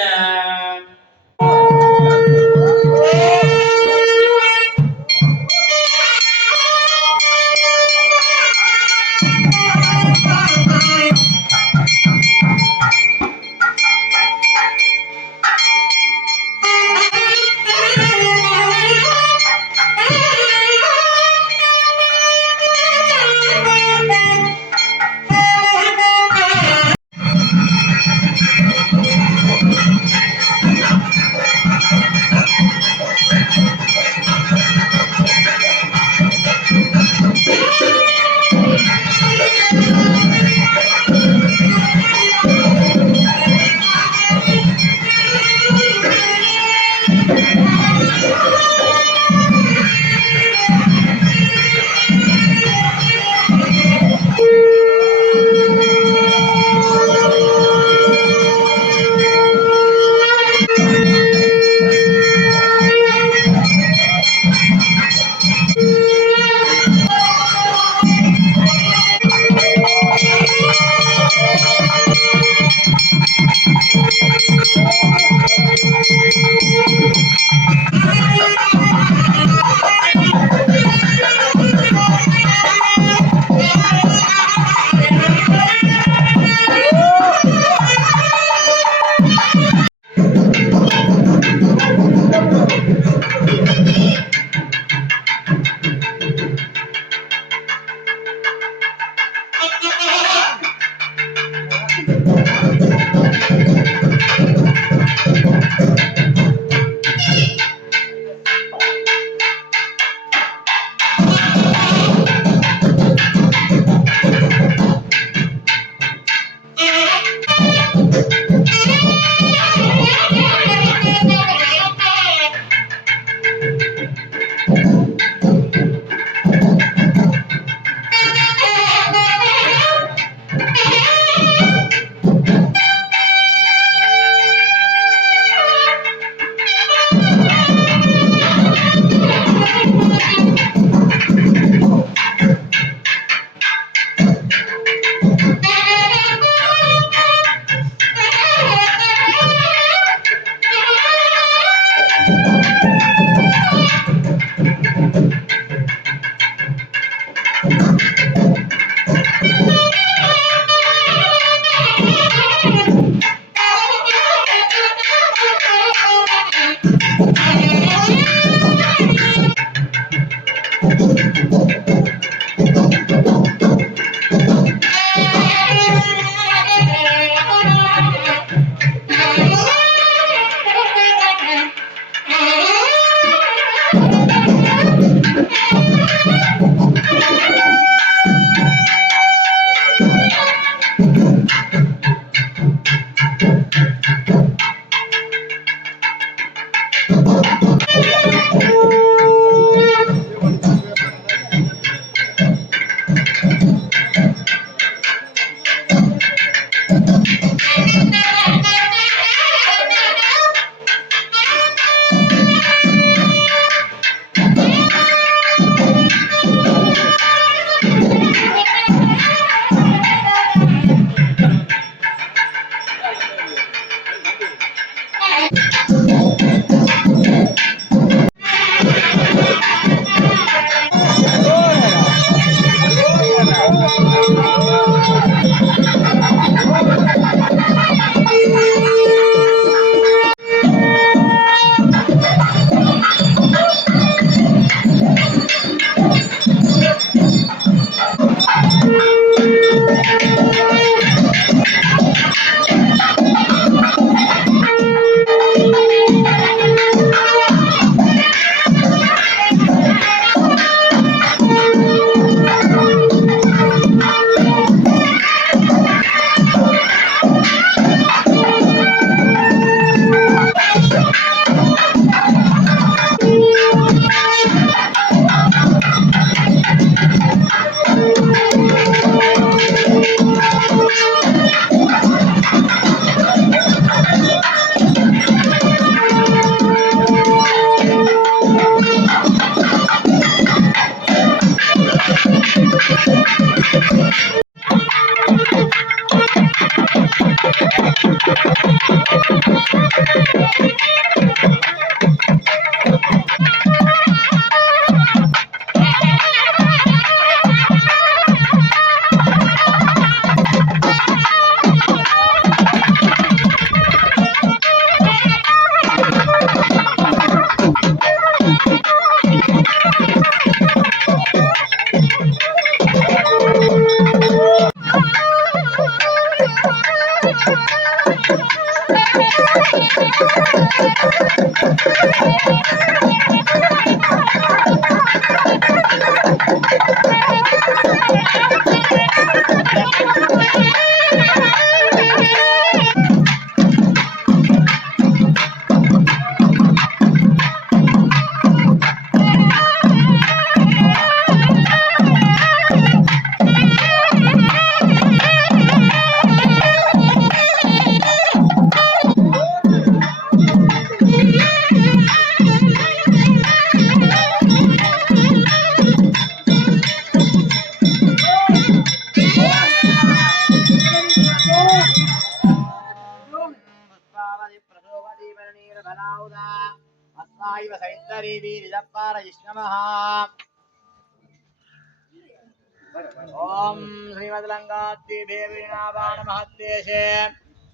ओम श्रीमद्लंगात्ति देवीनावाण महत्तेशे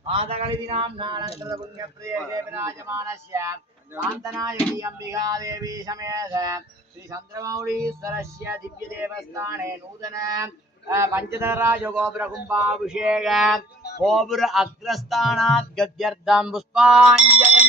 मातकलिनाम्नानंतर पुण्यप्रियसे विराजमानस्य कांतनायकी अंबिका देवी समेत श्री चंद्रमौळीश्वरस्य दिव्य देवस्थाने नूतन पंचदराज गोपुर कुंभाभिषेक गोपुर अग्रस्थानात् गद्यर्थं पुष्पाञ्जलिं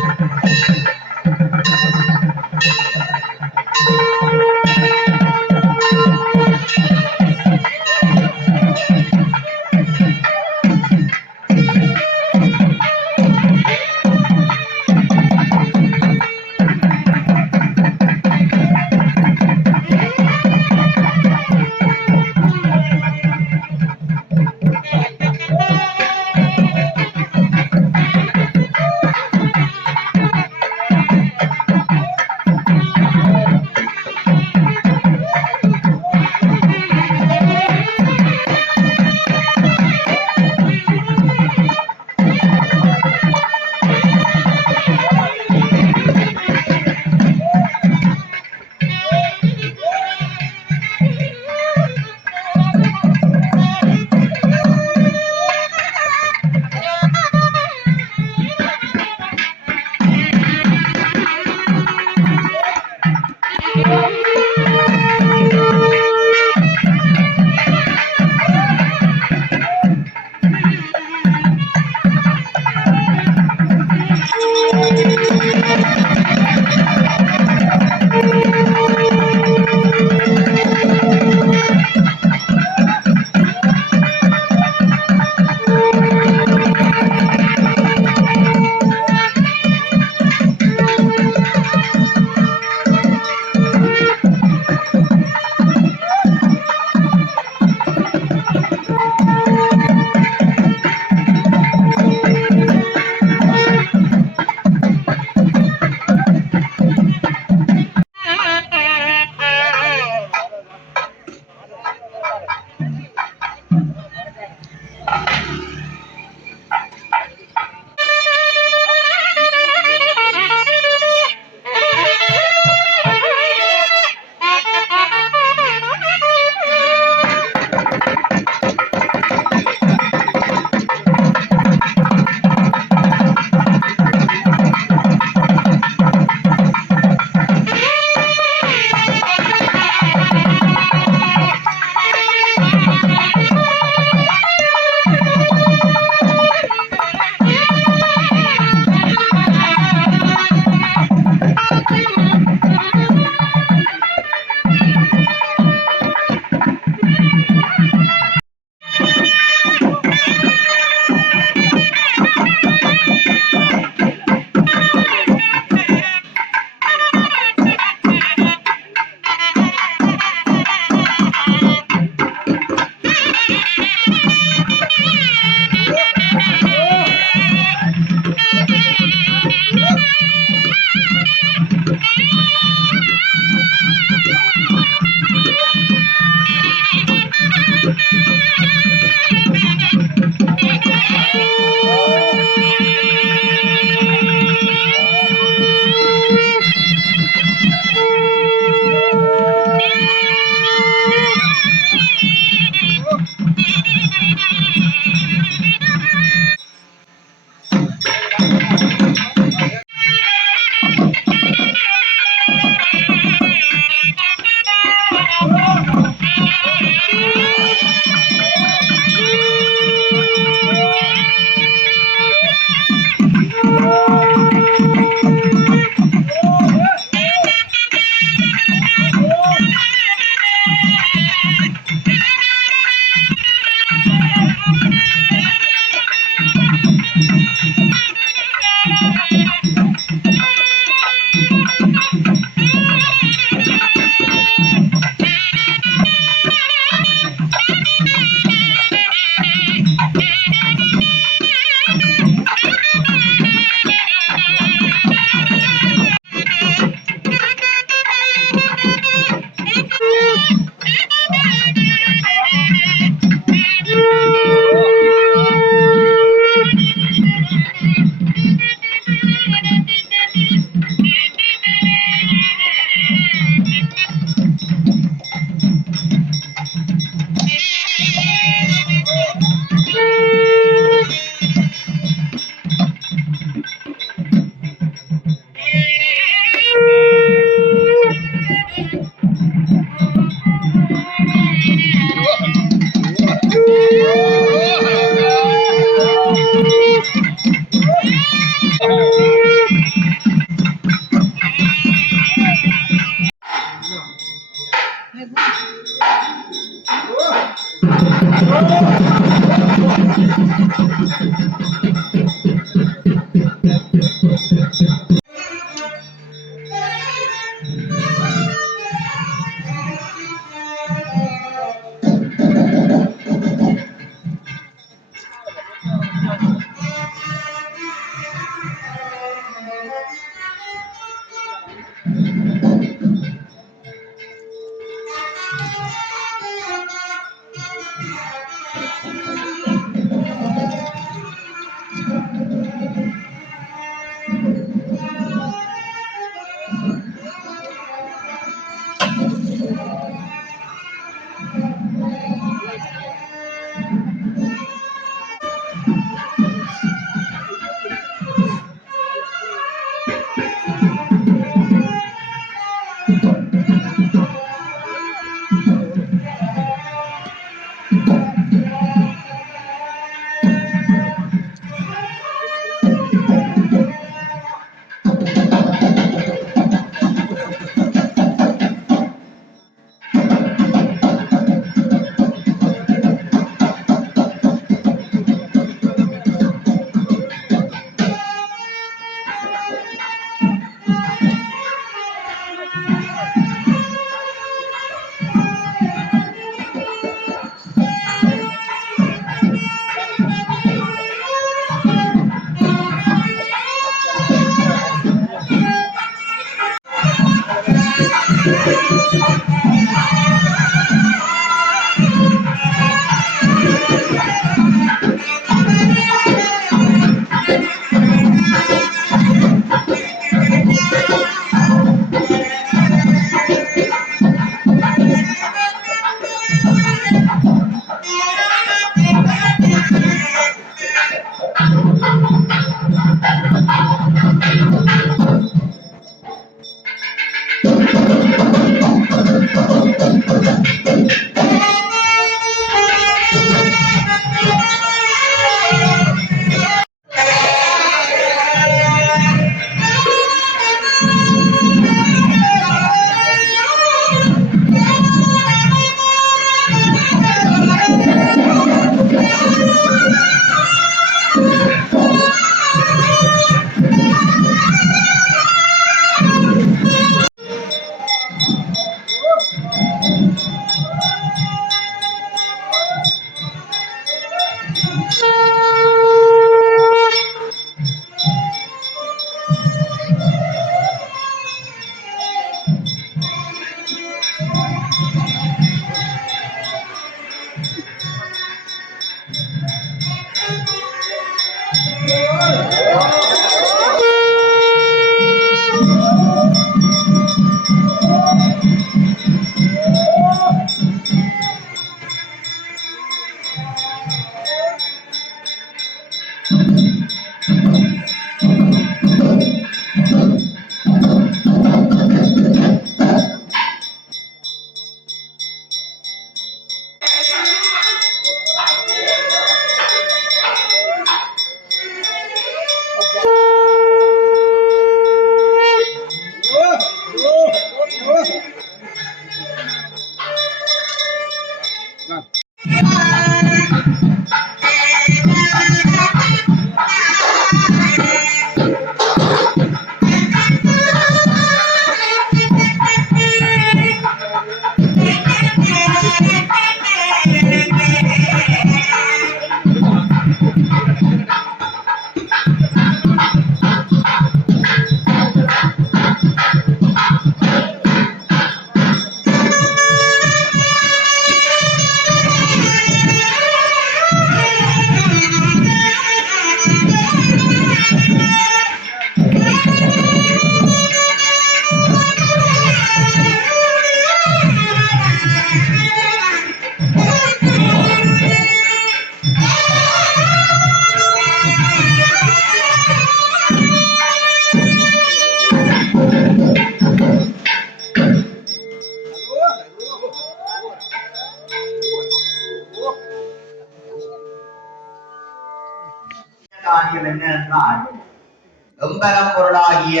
எம்பரம் பொருளாகிய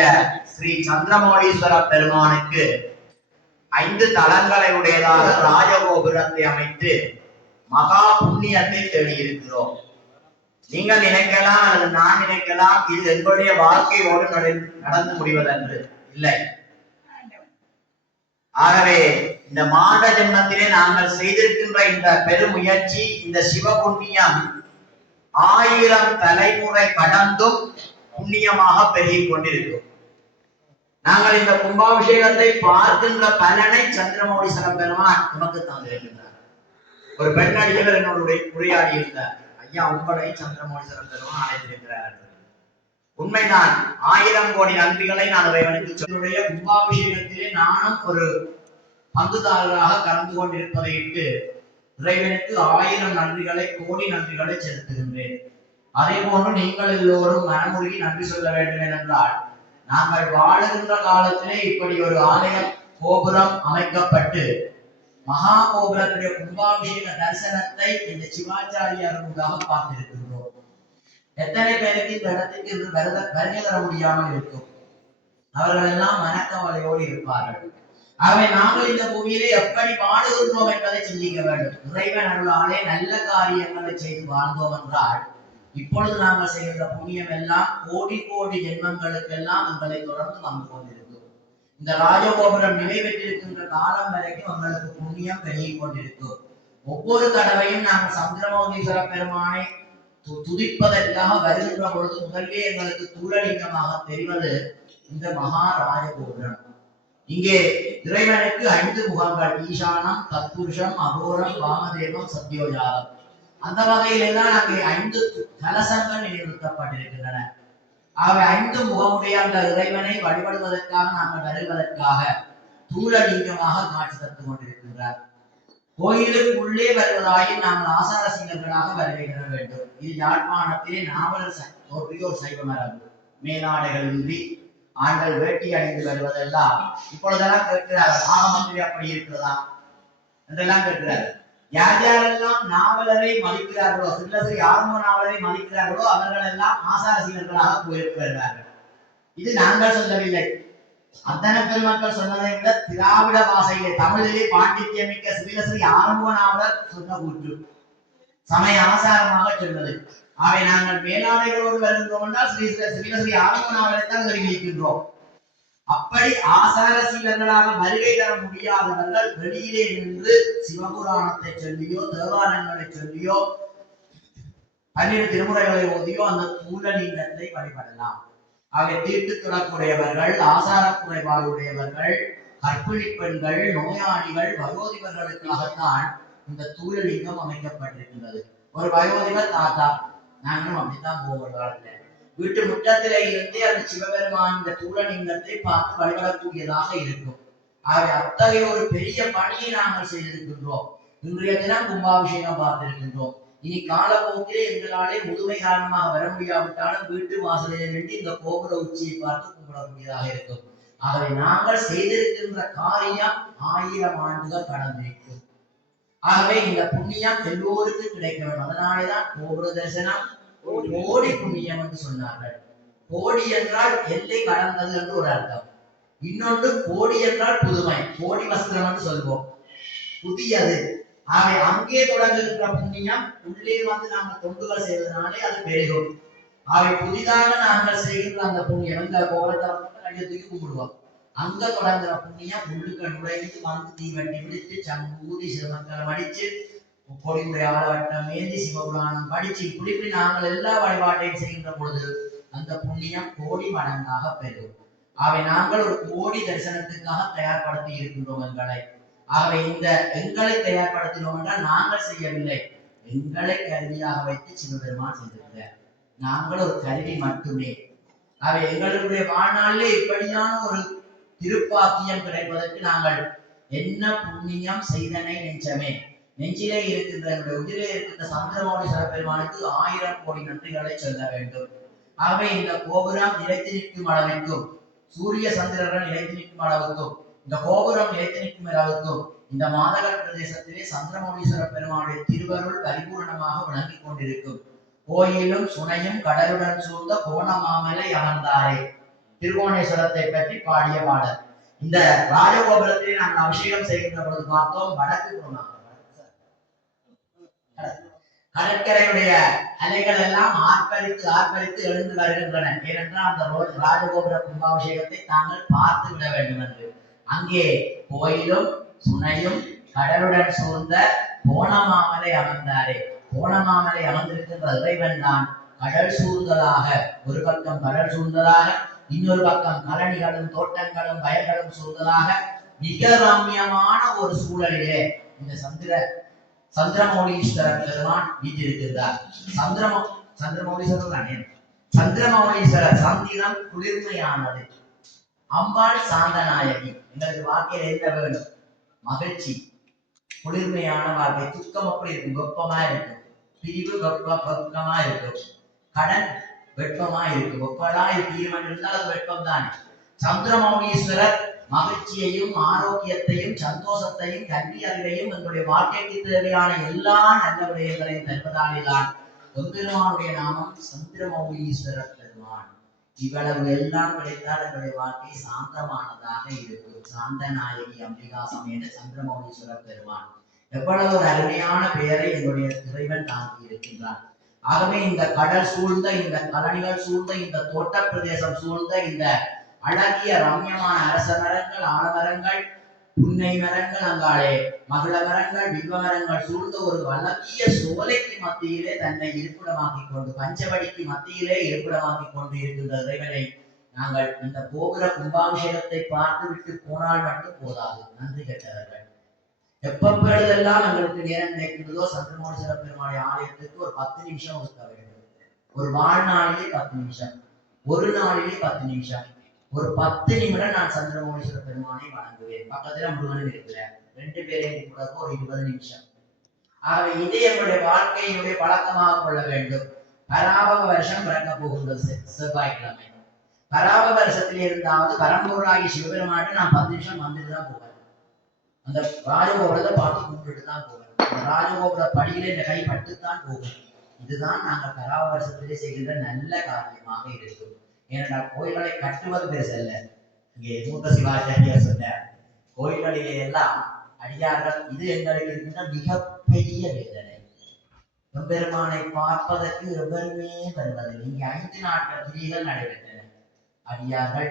ஸ்ரீ சந்திரமௌலீஸ்வர பெருமானுக்கு 5 தலங்களை உடையதாக ராஜகோபுரத்தை அமைத்து மகா புண்ணியத்தை தேடியிருக்கிறோம். நீங்கள் நினைக்கலாம் அல்லது நான் நினைக்கலாம் இது எங்களுடைய வாழ்க்கையோடு நடந்து முடிவதென்று. இல்லை. ஆகவே இந்த மாண்ட ஜென்மத்திலே நாங்கள் செய்திருக்கின்ற இந்த பெருமுயற்சி, இந்த சிவ புண்ணியம் 1000 தலைமுறை கடந்தும் புண்ணியமாக பெருகிக் கொண்டிருக்கும். நாங்கள் இந்த கும்பாபிஷேகத்தை பார்க்கின்ற பலனை சந்திரமௌலீஸ்வர பெருமான் நமக்கு தந்திருக்கின்றார். ஒரு பெண்ணடிகள் என்னுடைய உரையாடி இருந்தார், ஐயா உங்களை சந்திரமௌலீஸ்வர பெருமான் அழைத்திருக்கிறார். உண்மைதான். 1000 கோடி நன்றிகளை நான் இறைவனுக்கு சொல்லுடைய கும்பாபிஷேகத்திலே நானும் ஒரு பங்குதாரராக கலந்து கொண்டிருப்பதை இட்டு இறைவனுக்கு 1000 நன்றிகளை, கோடி நன்றிகளை செலுத்துகின்றேன். அதே போன்று நீங்கள் எல்லோரும் மனமுருகி நன்றி சொல்ல வேண்டும் என்றால், நாங்கள் வாழுகின்ற காலத்திலே இப்படி ஒரு ஆலய கோபுரம் அமைக்கப்பட்டு மகா கோபுரத்துடைய கும்பாபிஷேக தரிசனத்தை இந்த சிவாச்சாரியாருக்காக பார்த்திருக்கின்றோம். எத்தனை பேருக்கு இந்த இடத்துக்கு இன்று வருகை தர முடியாமல் இருக்கும். அவர்கள் எல்லாம் மனக்கவலையோடு இருப்பார்கள். ஆகவே நாங்கள் இந்த பூமியிலே எப்படி வாழுகின்றோம் என்பதை சிந்திக்க வேண்டும். இறைவன் அருளாலே நல்ல காரியங்களை செய்து வாழ்ந்தோம் என்றால், இப்பொழுது நாங்கள் செய்கின்ற புண்ணியம் எல்லாம் கோடி கோடி ஜென்மங்களுக்கெல்லாம் எங்களை தொடர்ந்து வந்து கொண்டிருக்கும். இந்த ராஜகோபுரம் நிறைவேற்றிருக்கின்ற காலம் வரைக்கும் எங்களுக்கு புண்ணியம் பெருகிக் கொண்டிருக்கும். ஒவ்வொரு தடவையும் நாங்கள் சந்திரமௌலீஸ்வர பெருமானை துதிப்பதற்காக வருகின்ற பொழுது முதலே எங்களுக்கு தூரலிங்கமாக தெரிவது இந்த மகா ராஜகோபுரம். இங்கே இறைவனுக்கு 5 முகங்கள், ஈசானம், தத்புருஷம், அகோரம், வாமதேவம், சத்யோஜாதம். அந்த வகையிலே தான் அங்கே 5 கலசங்கள் நிலைநிறுத்தப்பட்டிருக்கின்றன. ஆகவே 5 முகமுடைய அந்த இறைவனை வழிபடுவதற்காக நாங்கள் வருவதற்காக தூரலிங்கமாக காட்சி தந்து கொண்டிருக்கின்றார். கோயிலுக்குள்ளே வருவதாயின் நாங்கள் ஆசார சீலர்களாக வருகை தர வேண்டும். இது யாழ்ப்பாணத்திலே நாவலர் ஒரு சைவ மரபு. மேலாடைகள் இன்றி ஆண்கள் வேட்டி அணிந்து வருவதெல்லாம் இப்பொழுதெல்லாம் கேட்கிறார்கள். ஆகமந்திரி அப்படி இருக்கிறதா என்றெல்லாம் கேட்கிறார்கள். யார் யாரெல்லாம் நாவலரை மதிக்கிறார்களோ, சில்லசரி ஆர்மோ நாவலரை மதிக்கிறார்களோ அவர்கள் எல்லாம் ஆசார சீலர்களாக போயிட்டு வருகிறார்கள். இது நாங்கள் சொல்லவில்லை. அத்தனை பெருமக்கள் சொன்னதை விட திராவிட பாஷையிலே தமிழிலே பாண்டித்யமிக்க சிவலசரி ஆர்மோ நாவலர் சொன்ன கூற்று சமய ஆசாரமாக சொன்னது. ஆகவே நாங்கள் மேலாடைகளோடு வருகின்றோம் என்றால் சிவலசரி ஆர்மோ நாவலைத்தான் வருகின்றோம். அப்படி ஆசார சீலர்களாக வருகை தர முடியாதவர்கள் வெளியிலே நின்று சிவபுராணத்தை சொல்லியோ, தேவாலயங்களை சொல்லியோ, 12 திருமுறைகளை ஓதியோ அந்த மூலலிங்கத்தை வழிபடலாம். ஆகவே தீட்டுத்துடக்குடையவர்கள், ஆசார குறைபாடுடையவர்கள், கற்பிணி பெண்கள், நோயாளிகள், வயோதிபர்களுக்காகத்தான் இந்த தூயலிங்கம் அமைக்கப்பட்டிருக்கின்றது. ஒரு வயோதிபர் தாத்தா, நாங்களும் அப்படித்தான் போவோம் காலத்துல வீட்டு முற்றத்திலே இருந்து அந்த சிவபெருமான் இந்த தூளலிங்கத்தை பார்த்து வழிபடக்கூடியதாக இருக்கும். ஆகவே அத்தகைய ஒரு பெரிய பணியை நாங்கள் செய்திருக்கின்றோம். இன்றைய தினம் கும்பாபிஷேகம் பார்த்திருக்கின்றோம். இனி காலப்போக்கிலே எங்களாலே முதுமை காரணமாக வர முடியாவிட்டாலும் வீட்டு வாசலில் நின்று இந்த கோபுர உச்சியை பார்த்து கும்பிடக்கூடியதாக இருக்கும். ஆகவே நாங்கள் செய்திருக்கின்ற காரியம் 1000 ஆண்டுகள் கடந்திருக்கும். ஆகவே இந்த புண்ணியம் எல்லோருக்கும் கிடைக்க வேண்டும். அதனாலேதான் கோபுர தரிசனம் கோடி புண்ணியம் என்று சொன்னார்கள். கோடி என்றால் எல்லை கடந்தது என்று ஒரு அர்த்தம். இன்னொன்று கோடி என்றால் புதுமை, கோடி வஸ்திரம் என்று சொல்வோம், புதியது. ஆகவே அங்கே தொடங்குகின்ற புண்ணியம் உள்ளே வந்து நாங்கள் தொண்டுகள் செய்வதனாலே அது பெருகும். ஆகவே புதிதாக நாங்கள் செய்கின்ற அந்த புண்ணியம் இந்த கோபுரத்தை கையத்துக்கு கும்பிடுவோம். அங்க தொடங்குற புண்ணியம் உள்ளுக்கு நுழைந்து வந்து தீவட்டி பிடித்து சங்கூதி சிறுமக்களை அடிச்சு பொடிமுறை ஆளவட்டம் ஏந்தி சிவபுராணம் படிச்சு இப்படி நாங்கள் எல்லா வழிபாட்டையும் செய்கின்ற பொழுது அந்த புண்ணியம் கோடி மடங்காக பெறும். ஆகவே நாங்கள் ஒரு கோடி தரிசனத்துக்காக தயார்படுத்தி இருக்கின்றோம் எங்களை. ஆகவே இந்த எங்களை தயார்படுத்தினோம் என்றால் நாங்கள் செய்யவில்லை, எங்களை கருவியாக வைத்து சிவபெருமான் செய்திருக்கிறார். நாங்கள் ஒரு கருவி மட்டுமே. ஆகவே எங்களுடைய வாழ்நாளிலே இப்படியான ஒரு திருப்பாக்கியம் கிடைப்பதற்கு நாங்கள் என்ன புண்ணியம் செய்தனை நெஞ்சமே. நெஞ்சிலே இருக்கின்ற உதிலே இருக்கின்ற சந்திரமௌலீஸ்வர பெருமானுக்கு 1000 கோடி நன்றிகளை சொல்ல வேண்டும். ஆகவே இந்த கோபுரம் நிலைத்து நிற்கும் அளவிற்கும், சூரிய சந்திரர்கள் நிலைத்து நிற்கும் அளவுக்கும், இந்த கோபுரம் நிலைத்து நிற்கும் அளவுக்கும் இந்த மாதகர் பிரதேசத்திலே சந்திரமௌலீஸ்வர பெருமானுடைய திருவருள் பரிபூர்ணமாக விளங்கிக் கொண்டிருக்கும். கோயிலும் சுனையும் கடலுடன் சூழ்ந்த கோணமாமலை அமர்ந்தாரே. திருகோணேஸ்வரத்தை பற்றி பாடிய பாடல். இந்த ராஜகோபுரத்தை நாங்கள் அபிஷேகம் செய்கின்ற பொழுது பார்த்தோம், வடக்கு கோணம் கடற்கரையுடைய அலைகள் எல்லாம் ஆர்ப்பரித்து எழுந்து வருகின்றன. ஏனென்றால் அந்த ராஜகோபுர கும்பாபிஷேகத்தை தாங்கள் பார்த்து விட வேண்டும் என்று அங்கே கோயிலும் சுனையும் கடலுடன் சூழ்ந்த கோணமாமலை அமர்ந்தாரே. கோணமாமலை அமர்ந்திருக்கின்ற இறைவன் தான் கடல் சூழ்ந்ததாக, ஒரு பக்கம் கடல் சூழ்ந்ததாக, இன்னொரு பக்கம் கழனிகளும் தோட்டங்களும் வயல்களும் சூழ்ந்ததாக மிக ரம்யமான ஒரு சூழலிலே இந்த சந்திரமௌலீஸ்வரர் பெருமான் வீட்டிருக்கிறார். சந்திரமௌலீஸ்வரர் சந்திரம் குளிர்மையானது, அம்பாள் சாந்தநாயகி. எங்களுக்கு வாழ்க்கையில் என்ன வேணும்? மகிழ்ச்சி, குளிர்மையான வாழ்க்கை. துக்கம் அப்படி இருக்கும், வெப்பமா இருக்கும். பிரிவு வெப்பமா இருக்கும். கடன் வெப்பமா இருக்கும். வெப்படாய் தீர்மன் இருந்தால் அது வெப்பம் தானே. சந்திரமௌலீஸ்வரர் மகிழ்ச்சியையும் ஆரோக்கியத்தையும் சந்தோஷத்தையும் கல்வி அறிவையும் எங்களுடைய வாழ்க்கைக்கு தேவையான எல்லா நல்ல விடயங்களையும் தருவதாலேதான் பெருமானுடைய நாமம் சந்திரமௌலீஸ்வரர் பெருமான். இவ்வளவு எல்லாம் கிடைத்தால் எங்களுடைய வாழ்க்கை சாந்தமானதாக இருக்கும். சாந்தநாயகி அம்பிகா சமேத சந்திரமௌலீஸ்வரர் பெருமான் எவ்வளவு ஒரு அருமையான பெயரை எங்களுடைய இறைவன் தாங்கி இருக்கின்றார். ஆகவே இந்த கடல் சூழ்ந்த, இந்த கழனிகள் சூழ்ந்த, இந்த தோட்ட பிரதேசம் சூழ்ந்த, இந்த அழகிய ரம்யமான அரச மரங்கள், ஆலமரங்கள், புன்னை மரங்கள், அங்காலே மகள மரங்கள், வில்வ மரங்கள் சூழ்ந்த ஒரு அழகிய சோலைக்கு மத்தியிலே தன்னை இருப்பிடமாக்கி கொண்டு, பஞ்சவடிக்கு மத்தியிலே இருப்பிடமாக்கி கொண்டு இருக்கின்ற இறைவனை நாங்கள் இந்த கோபுர கும்பாபிஷேகத்தை பார்த்து விட்டு போனால் மட்டும் போதாது. நன்றி கெட்டவர்கள். எப்பொழுதெல்லாம் எங்களுக்கு நேரம் கிடைக்கின்றதோ சந்திரமௌலீஸ்வர பெருமாளுடைய ஆலயத்துக்கு ஒரு 10 நிமிஷம் ஒதுக்க வேண்டும். ஒரு வாழ்நாளிலே 10 நிமிஷம், ஒரு நாளிலே 10 நிமிஷம், ஒரு 10 நிமிடம் நான் சந்திரமௌலீஸ்வர பெருமானை வணங்குவேன். பக்கத்துல முருகன் இருக்கிறேன், 2 பேரையும் கூட ஒரு 20 நிமிஷம். ஆகவே இதை எங்களுடைய வாழ்க்கையினுடைய பழக்கமாக கொள்ள வேண்டும். பராபவ வருஷம் பிறக்க போகின்றது செவ்வாய்க்கிழமை. பராபவ வருஷத்தில் இருந்தாவது பரம்பொருளாகி சிவபெருமானுக்கு நான் 10 நிமிஷம் வந்துட்டு தான் போவேன். அந்த ராஜகோபுரத்தை பார்த்து கும்பிட்டு தான் போவேன். அந்த ராஜகோபுர படியில இந்த கை பட்டுத்தான் போகும். இதுதான் நாங்கள் பராபவ வருஷத்திலே செய்கின்ற நல்ல காரியமாக இருக்கும். ஏனென்றால் கோயில்களை கட்டுவது பெருசல்ல. இங்கே மூத்த சிவாச்சாரியார் சொன்னார், கோயில்களிலே எல்லாம் அடியார்கள் இது எங்களுக்கு இருக்கின்ற மிகப்பெரிய வேதனை. எம்பெருமானை பார்ப்பதற்கு எவருமே வருவதில்லை. இங்கே 5 நாட்கள் கிரிகள் நடைபெற்றன. அடியார்கள்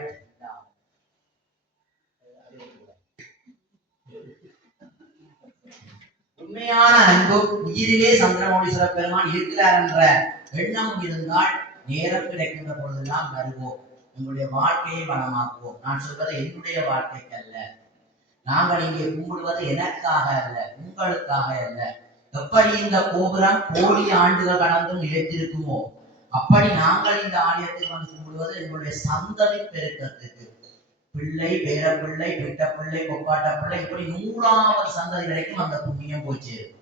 உண்மையான அன்பும் உயிரிலே சந்திரமௌலீஸ்வர பெருமான் இருக்கிறார் என்ற எண்ணம் இருந்தால் நேரம் கிடைக்கின்ற பொழுதெல்லாம் வருவோம். உங்களுடைய வாழ்க்கையை வளமாக்குவோம். நான் சொல்வது என்னுடைய வாழ்க்கைக்கு அல்ல. நாங்கள் இங்கே கும்பிடுவது எனக்காக அல்ல, உங்களுக்காக அல்ல. எப்படி இந்த கோபுரம் கோடி ஆண்டுகள் கடந்தும் நிலைத்திருக்குமோ அப்படி நாங்கள் இந்த ஆலயத்தில் வந்து கும்பிடுவது எங்களுடைய சந்ததி பெருக்கத்துக்கு. பிள்ளை, பேரப்பிள்ளை, பெட்ட பிள்ளை, கொப்பாட்ட பிள்ளை, இப்படி 100வது சந்ததி வரைக்கும் அந்த புண்ணியம் போய் சேரும்.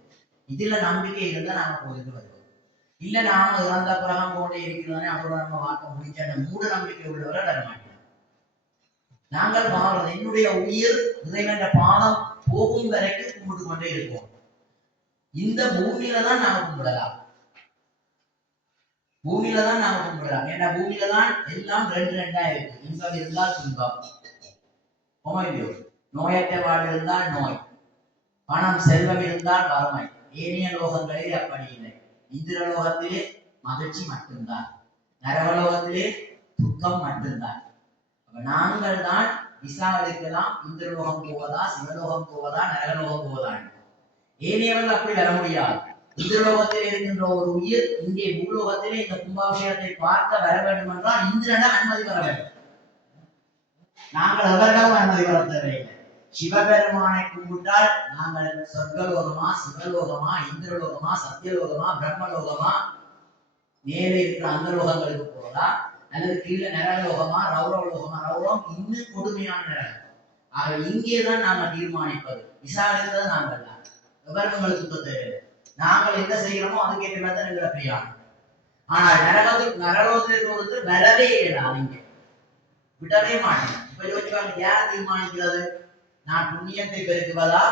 இதுல நம்பிக்கை இருந்தா நாம கோயிலுக்கு வருவோம். இல்ல நாம இறந்த பிறகம் போல இருக்கிறதானே அதோட நம்ம வாழ்க்கை முடிச்ச மூட நம்பிக்கை உள்ளவரை வரமாட்டேன். நாங்கள் வாழ்றது என்னுடைய உயிர் இறைவன்ற பாதம் போகும் வரைக்கும் கும்பிட்டு கொண்டே இருப்போம். இந்த பூமியில தான் நாம கும்பிடலாம். பூமியில தான் நாம கும்பிடலாம். ஏன்னா பூமியில தான் எல்லாம் 2 இருக்கு. இன்பம் இருந்தால் துன்பம், நோயற்ற வாழ் இருந்தால் நோய், பணம் செல்வம் இருந்தால் வறுமை. ஏனைய லோகங்களில் அப்படி இல்லை. இந்திரலோகத்திலே மகிழ்ச்சி மட்டும்தான், நரகலோகத்திலே துக்கம் மட்டும்தான். நாங்கள் தான் விசாரிக்கலாம், இந்திரலோகம் போவதா, சிவலோகம் போவதா, நரகலோகம் போவதா. ஏனையவர்கள் அப்படி வர முடியாது. இந்திரலோகத்தில் இருக்கின்ற ஒரு உயிர் இங்கே பூலோகத்திலே இந்த கும்பாபிஷேகத்தை பார்க்க வர வேண்டும் என்றால் இந்திரனிடம் அனுமதி பெற வேண்டும். நாங்கள் அவரிடம் அனுமதி பெற தேவையில்லை. சிவபெருமானை கும்பிட்டால் நாங்கள் சொர்க்கலோகமா, சிவலோகமா, இந்திரலோகமா, சத்தியலோகமா, பிரம்மலோகமா, மேலே இருக்கிற அந்த லோகங்களுக்கு போவதா, அல்லது கீழே நரகலோகமா, ரௌரவலோகமா. ரௌரவம் இன்னும் கொடுமையான நரகம். ஆக இங்கேதான் நாங்கள் தீர்மானிப்பது. விசாரித்தது நாங்கள் தான். விவரங்களுக்கு தேவையில்லை. நாங்கள் என்ன செய்கிறோமோ அதுக்கேற்ற மாதிரி தான் எங்களை பிரியாணம். ஆனால் நரகத்தில் ஒருத்தர் வரவே இயலாது, இங்கே விடவே மாட்டேன். இப்ப யோசிப்பாங்க, யார் தீர்மானிக்கிறது? நான் புண்ணியத்தை பெருக்குவதா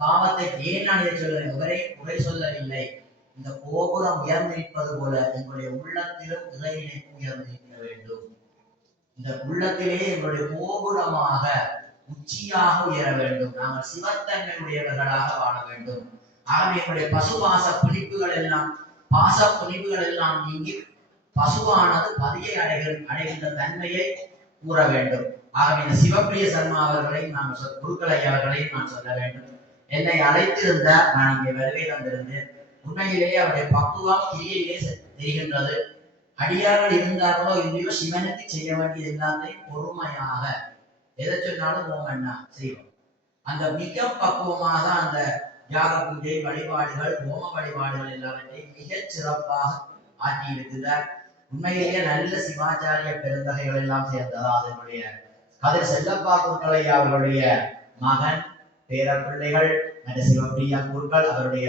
பாவத்தை? ஏன் நான் இதை சொல்கிறேன்? குறை சொல்லவில்லை. இந்த கோபுரம் உயர்ந்திருப்பது போல எங்களுடைய உள்ளத்திலும் இறை நினைப்பு உயர்ந்திருக்க வேண்டும். இந்த உள்ளத்திலே எங்களுடைய கோபுரமாக உச்சியாக உயர வேண்டும். நாங்கள் சிவத்தன்மையுடையவர்களாக வாழ வேண்டும். ஆகவே எங்களுடைய பசுபாச பிடிப்புகள் எல்லாம் நீங்கி பசுவானது பதியை அடைகின்ற தன்மையை கூற வேண்டும். ஆகவே இந்த சிவப்பிரிய சர்மா அவர்களையும் குருக்களை அவர்களையும் நான் சொல்ல வேண்டும். என்னை அழைத்திருந்த நான் இங்கே வருகை தந்திருந்தேன். உண்மையிலேயே அவருடைய பக்குவம் கிரியையிலே தெரிகின்றது. அடியார்கள் இருந்தார்களோ இல்லையோ சிவனுக்கு செய்ய வேண்டிய எல்லாத்தையும் பொறுமையாக எதை சொன்னாலும் ஓமன்னா செய்வோம். அந்த மிக பக்குவமாக அந்த யாக பூஜை வழிபாடுகள் ஓம வழிபாடுகள் எல்லாவற்றையும் மிகச் சிறப்பாக ஆற்றியிருக்கிறார். உண்மையிலேயே நல்ல சிவாச்சாரிய பெருந்தகைகள் எல்லாம் சேர்ந்ததா அதனுடைய கதிர் செல்லப்பா குருக்களை அவர்களுடைய மகன் பேரப்பிள்ளைகள் நல்ல சிவப்பிரியா குருக்கள் அவருடைய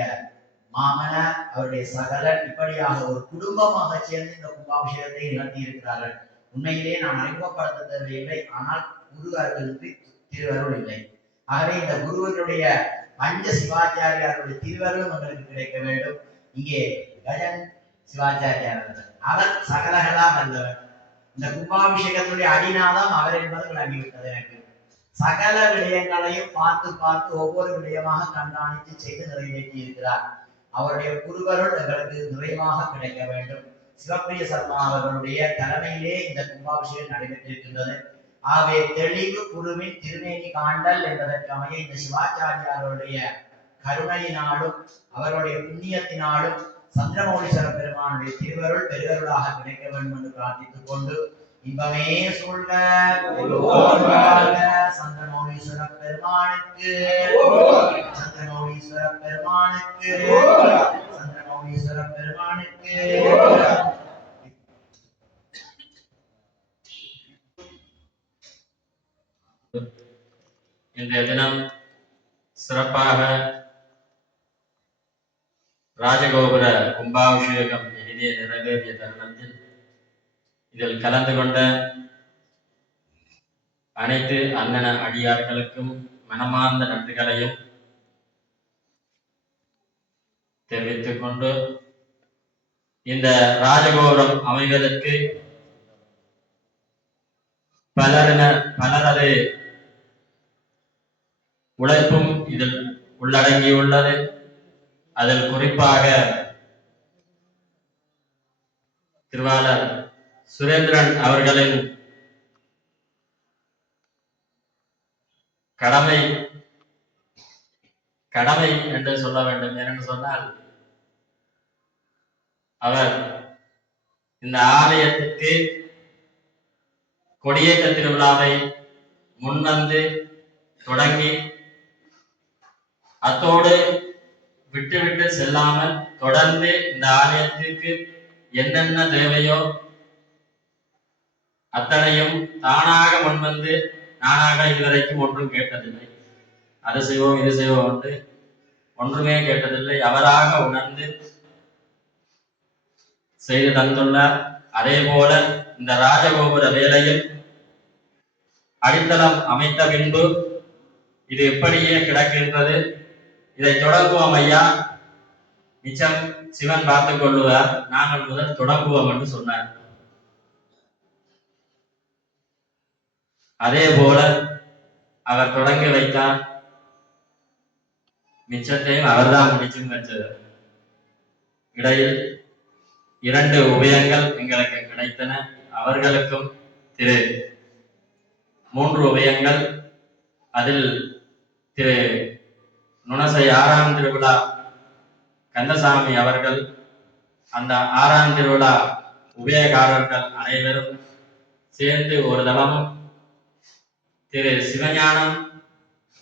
மாமன அவருடைய சகலன் இப்படியாக ஒரு குடும்பமாக சேர்ந்து இந்த கும்பாபிஷேகத்தை நடத்தி இருக்கிறார்கள். உண்மையிலேயே நான் அறிமுகப்படுத்த தேவையில்லை. ஆனால் குரு அருளின்றி திருவருள் இல்லை. ஆகவே இந்த குருவனுடைய பஞ்ச சிவாச்சாரியாருடைய திருவருளும் எங்களுக்கு கிடைக்க வேண்டும். இங்கே கஜன் சிவாச்சாரியார் அவர் சகலகலா வல்லவர். இந்த கும்பாபிஷேகத்துடைய அடிநாதம் அவர் என்பது விளங்கிவிட்டது எனக்கு. சகல விடயங்களையும் பார்த்து பார்த்து ஒவ்வொரு விடயமாக கண்காணித்து செய்து நிறைவேற்றி இருக்கிறார். அவருடைய குருவருள் எங்களுக்கு நிறைவாக கிடைக்க வேண்டும். சிவப்பிரிய சர்மா அவர்களுடைய தலைமையிலே இந்த கும்பாபிஷேகம் நடைபெற்றிருக்கின்றது. ஆகவே தெளிவு குருவின் திருமேனி காண்டல் என்பதற்கமைய இந்த சிவாச்சாரியாருடைய கருணையினாலும் அவருடைய புண்ணியத்தினாலும் சந்திரமௌலீஸ்வர பெருமானுடைய திருவருள் பெருவருளாக கிடைக்க வேண்டும் என்று பிரார்த்தித்துக் கொண்டு இன்பமே சூழ்க சந்திரமௌலீஸ்வர பெருமானுக்கு சந்திரமௌலீஸ்வர பெருமானுக்கு சந்திரமௌலீஸ்வர பெருமானுக்கு. இன்றைய தினம் சிறப்பாக ராஜகோபுர கும்பாபிஷேகம் இனிதே நிறைவேறிய தருணத்தில் இதில் கலந்து கொண்ட அனைத்து அண்ணன அடியார்களுக்கும் மனமார்ந்த நன்றிகளையும் தெரிவித்துக் கொண்டு இந்த ராஜகோபுரம் அமைவதற்கு பலரது உழைப்பும் இதில் உள்ளடங்கியுள்ளது. அதில் குறிப்பாக திருவாளர் சுரேந்திரன் அவர்களின் கடமை என்று சொல்ல வேண்டும். ஏனென்று சொன்னால் அவர் இந்த ஆலயத்திற்கு கொடியேற்ற திருவிழாவை முன்வந்து தொடங்கி அத்தோடு விட்டு செல்லாமல் தொடர்ந்து இந்த ஆலயத்திற்கு என்னென்ன தேவையோ அத்தனையும் தானாக முன்வந்து நானாக இதுவரைக்கும் ஒன்றும் கேட்டதில்லை. அது செய்வோம் இது செய்வோம் என்று ஒன்றுமே கேட்டதில்லை. அவராக உணர்ந்து செய்து தந்துள்ளார். அதே போல இந்த ராஜகோபுர வேலையில் அடித்தளம் அமைத்த பின்பு இது எப்படியே கிடக்கின்றது, இதை தொடங்குவோம் ஐயா, மிச்சம் சிவன் பார்த்துக் கொள்ளுவார், நாங்கள் முதல் தொடங்குவோம் என்று சொன்னார். அதே போல அவர் தொடங்கி வைத்தார். மிச்சத்தையும் அவர்தான் முடிச்சும் வச்சது. இடையில் 2 உபயங்கள் எங்களுக்கு கிடைத்தன. அவர்களுக்கும் 3 உபயங்கள். அதில் திரு நுணசை 6ஆம் திருவிழா கந்தசாமி அவர்கள், அந்த 6ஆம் திருவிழா உபயகாரர்கள் அனைவரும் சேர்ந்து ஒரு தளமும், திரு சிவஞானம்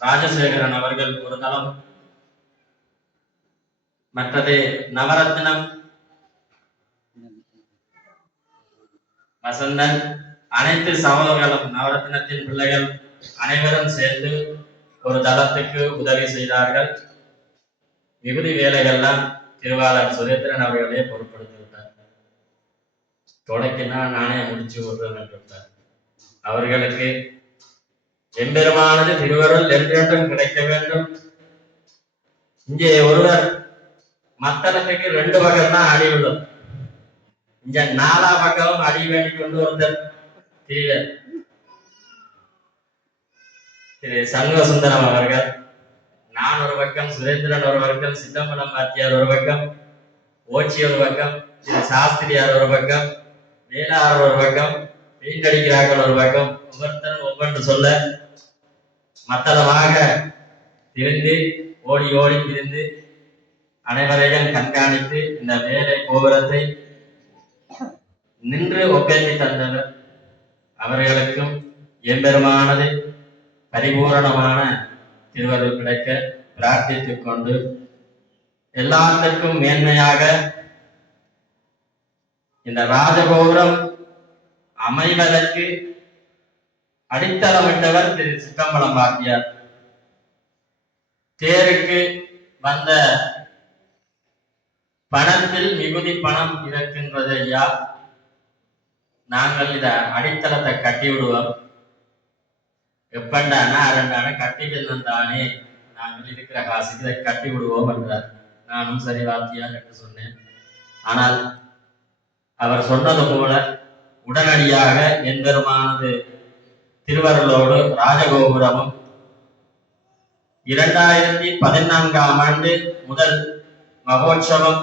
ராஜசேகரன் அவர்கள் ஒரு தளம், மற்றது நவரத்னம் வசந்தன், அனைத்து சகோதரர்களும் நவரத்னத்தின் பிள்ளைகள் அனைவரும் சேர்ந்து ஒரு தளத்துக்கு உதவி செய்தார்கள். விபூதி வேலைகள்லாம் திருவாளர் சுரேந்திரன் அவர்களே பொருட்படுத்தி விட்டார். தொடக்கினா நானே முடிச்சு விடுறேன் என்றார். அவர்களுக்கு எம்பெருமானது திருவருள் என்றென்றும் கிடைக்க வேண்டும். இங்கே ஒருவர் மத்தளத்துக்கு 2 பக்கம் தான் அடி விழும். இங்க 4 பக்கமும் அடி வேண்டி கொண்டு ஒருத்தர் திரு சண்முக சுந்தரம் அவர்கள், நான் ஒரு பக்கம், சுரேந்திரன் ஒரு பக்கம், சித்தம்பலம் வாத்தியார் ஒரு பக்கம், ஓச்சி ஒரு பக்கம், சாஸ்திரியார் ஒரு பக்கம், வேளாளர் ஒரு பக்கம், வீண்டடிக்கிறார்கள் ஒரு பக்கம், ஒவ்வொருத்தரும் ஒவ்வொன்று சொல்ல மத்தளமாக திரிந்து ஓடி ஓடி திரிந்து அனைவரையும் கண்காணித்து இந்த வேலை கோபுரத்தை நின்று ஒப்பேற்றி தந்தவர். அவர்களுக்கும் எம்பெருமானது பரிபூரணமான திருவருள் கிடைக்க பிரார்த்தித்துக் கொண்டு, எல்லாத்துக்கும் மேன்மையாக இந்த ராஜகோபுரம் அமைவதற்கு அடித்தளமிட்டவர் திரு சித்தம்பலம் வாத்தியார். தேருக்கு வந்த பணத்தில் மிகுதி பணம் இருக்கின்றது ஐயா, நாங்கள் இத அடித்தளத்தை கட்டி விடுவோம், எப்பண்டானா 2 கட்டிட்டு தானே, நாங்கள் இருக்கிற காசுக்கு இதை கட்டி விடுவோம் என்றார். நானும் சரி வாத்தியார் என்று சொன்னேன். ஆனால் அவர் சொன்னது போல உடனடியாக எம்பெருமானது திருவருளோடு ராஜகோபுரமும் 2014ஆம் ஆண்டு முதல் மகோற்சவம்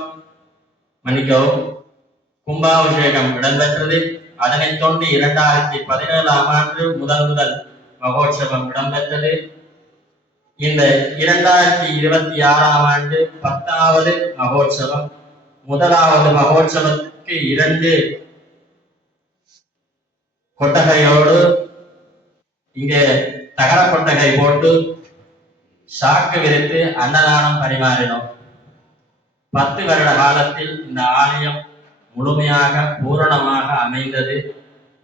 மன்னிக்கவும் கும்பாபிஷேகம் இடம்பெற்றது. அதனைத் தொடர்ந்து 2017ஆம் ஆண்டு முதல் மகோற்சவம் இடம்பெற்றது. இந்த 2026ஆம் ஆண்டு 10வது மகோற்சவம். முதலாவது மகோற்சவத்துக்கு 2 கொட்டகையோடு இங்கே தகர கொட்டகை போட்டு சாக்கு விரித்து அன்னதானம் பரிமாறினோம். 10 வருட காலத்தில் இந்த ஆலயம் முழுமையாக பூரணமாக அமைந்தது